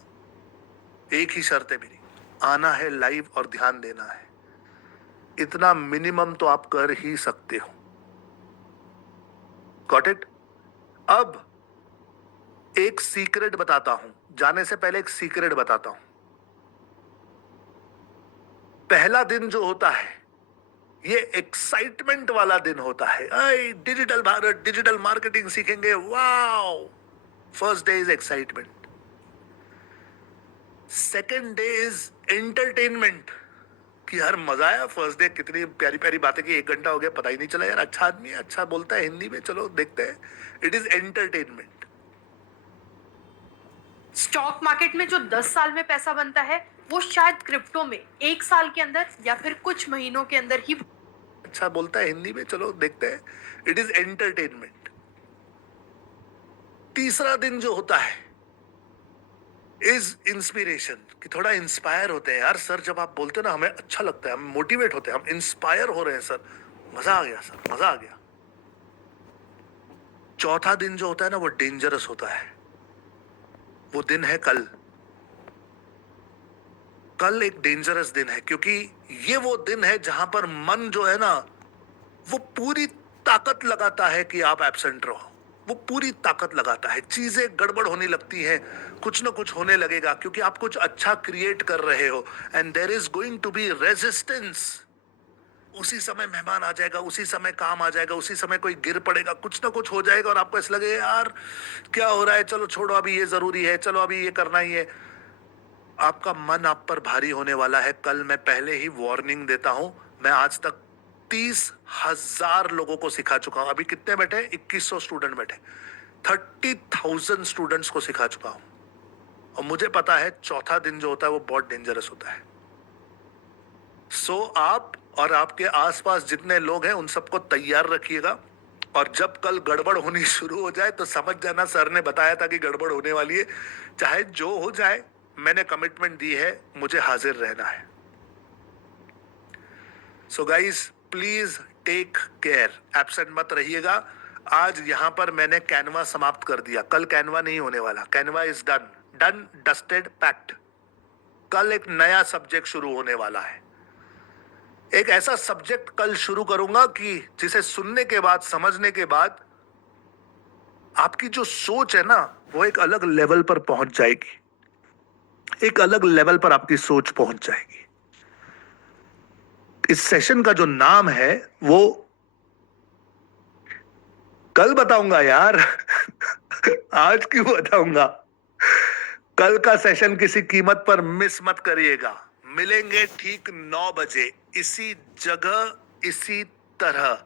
एक ही शर्त है मेरी, आना है लाइव और ध्यान देना है। इतना मिनिमम तो आप कर ही सकते हो। Got it? अब एक सीक्रेट बताता हूं, जाने से पहले एक सीक्रेट बताता हूं। पहला दिन जो होता है ये एक्साइटमेंट वाला दिन होता है। डिजिटल भारत, डिजिटल मार्केटिंग सीखेंगे, wow. First day is excitement, second day is entertainment कि यार मजा आया, फर्स्ट डे कितनी प्यारी प्यारी बातें की, 1 घंटा हो गया पता ही नहीं चला, यार अच्छा आदमी है, अच्छा बोलता है हिंदी में, चलो देखते हैं। It is entertainment. Stock market में जो 10 साल में पैसा बनता है वो शायद क्रिप्टो में 1 साल के अंदर या फिर कुछ महीनों के अंदर ही। अच्छा बोलता है हिंदी में, चलो देखते हैं। It is entertainment. तीसरा दिन जो होता है इज इंस्पिरेशन, कि थोड़ा इंस्पायर होते हैं यार सर, जब आप बोलते हैं ना हमें अच्छा लगता है, हम मोटिवेट होते हैं, हम इंस्पायर हो रहे हैं सर, मजा आ गया सर, मजा आ गया। चौथा दिन जो होता है ना वो डेंजरस होता है। वो दिन है कल। कल एक डेंजरस दिन है, क्योंकि ये वो दिन है जहां पर मन जो है ना वो पूरी ताकत लगाता है कि आप एब्सेंट रहो। वो पूरी ताकत लगाता है, चीजें गड़बड़ होने लगती हैं, कुछ ना कुछ होने लगेगा, क्योंकि आप कुछ अच्छा क्रिएट कर रहे हो and there is going to be resistance. उसी समय मेहमान आ जाएगा, उसी समय काम आ जाएगा, उसी समय कोई गिर पड़ेगा, कुछ ना कुछ हो जाएगा और आपको ऐसा लगेगा यार क्या हो रहा है, चलो छोड़ो अभी ये जरूरी है, चलो अभी ये करना ही है। आपका मन आप पर भारी होने वाला है। कल मैं पहले ही वार्निंग देता हूं, मैं आज तक 30,000 लोगों को सिखा चुका हूं। अभी कितने बैठे? 2100 स्टूडेंट बैठे। 30,000 स्टूडेंट्स को सिखा चुका हूं और मुझे पता है चौथा दिन जो होता है वो बहुत डेंजरस होता है। सो आप और आपके आसपास जितने लोग हैं उन सबको तैयार रखिएगा, और जब कल गड़बड़ होनी शुरू हो जाए तो समझ जाना सर ने बताया था कि गड़बड़ होने वाली है। चाहे जो हो जाए, मैंने कमिटमेंट दी है, मुझे हाजिर रहना है। So guys please take care, absent मत रहिएगा। आज यहां पर मैंने कैनवा समाप्त कर दिया, कल कैनवा नहीं होने वाला। Canva is done, done, dusted, packed. कल एक नया सब्जेक्ट शुरू होने वाला है। एक ऐसा सब्जेक्ट कल शुरू करूंगा कि जिसे सुनने के बाद, समझने के बाद आपकी जो सोच है ना वो एक अलग लेवल पर पहुंच जाएगी। एक अलग लेवल पर आपकी सोच पहुंच जाएगी। इस सेशन का जो नाम है वो कल बताऊंगा यार। आज क्यों बताऊंगा? कल का सेशन किसी कीमत पर मिस मत करिएगा। मिलेंगे ठीक 9 बजे इसी जगह, इसी तरह।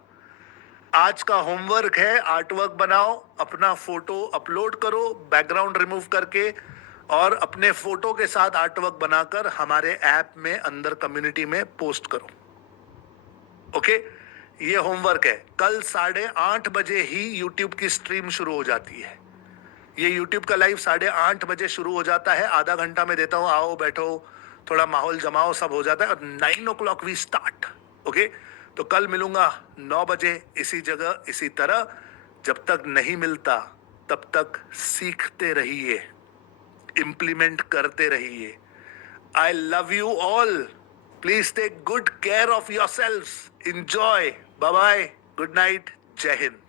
आज का होमवर्क है, आर्टवर्क बनाओ, अपना फोटो अपलोड करो बैकग्राउंड रिमूव करके, और अपने फोटो के साथ आर्टवर्क बनाकर हमारे ऐप में अंदर कम्युनिटी में पोस्ट करो। ओके, ये होमवर्क है। कल 8:30 बजे ही यूट्यूब की स्ट्रीम शुरू हो जाती है। ये यूट्यूब का लाइव 8:30 बजे शुरू हो जाता है। आधा घंटा में देता हूं, आओ बैठो, थोड़ा माहौल जमाओ, सब हो जाता है, और 9 o'clock वी स्टार्ट। ओके, तो कल मिलूंगा 9 बजे इसी जगह, इसी तरह। जब तक नहीं मिलता तब तक सीखते रहिए, इंप्लीमेंट करते रहिए। I love you all. Please take good care of yourselves. Enjoy. Bye bye, good night, Jai Hind.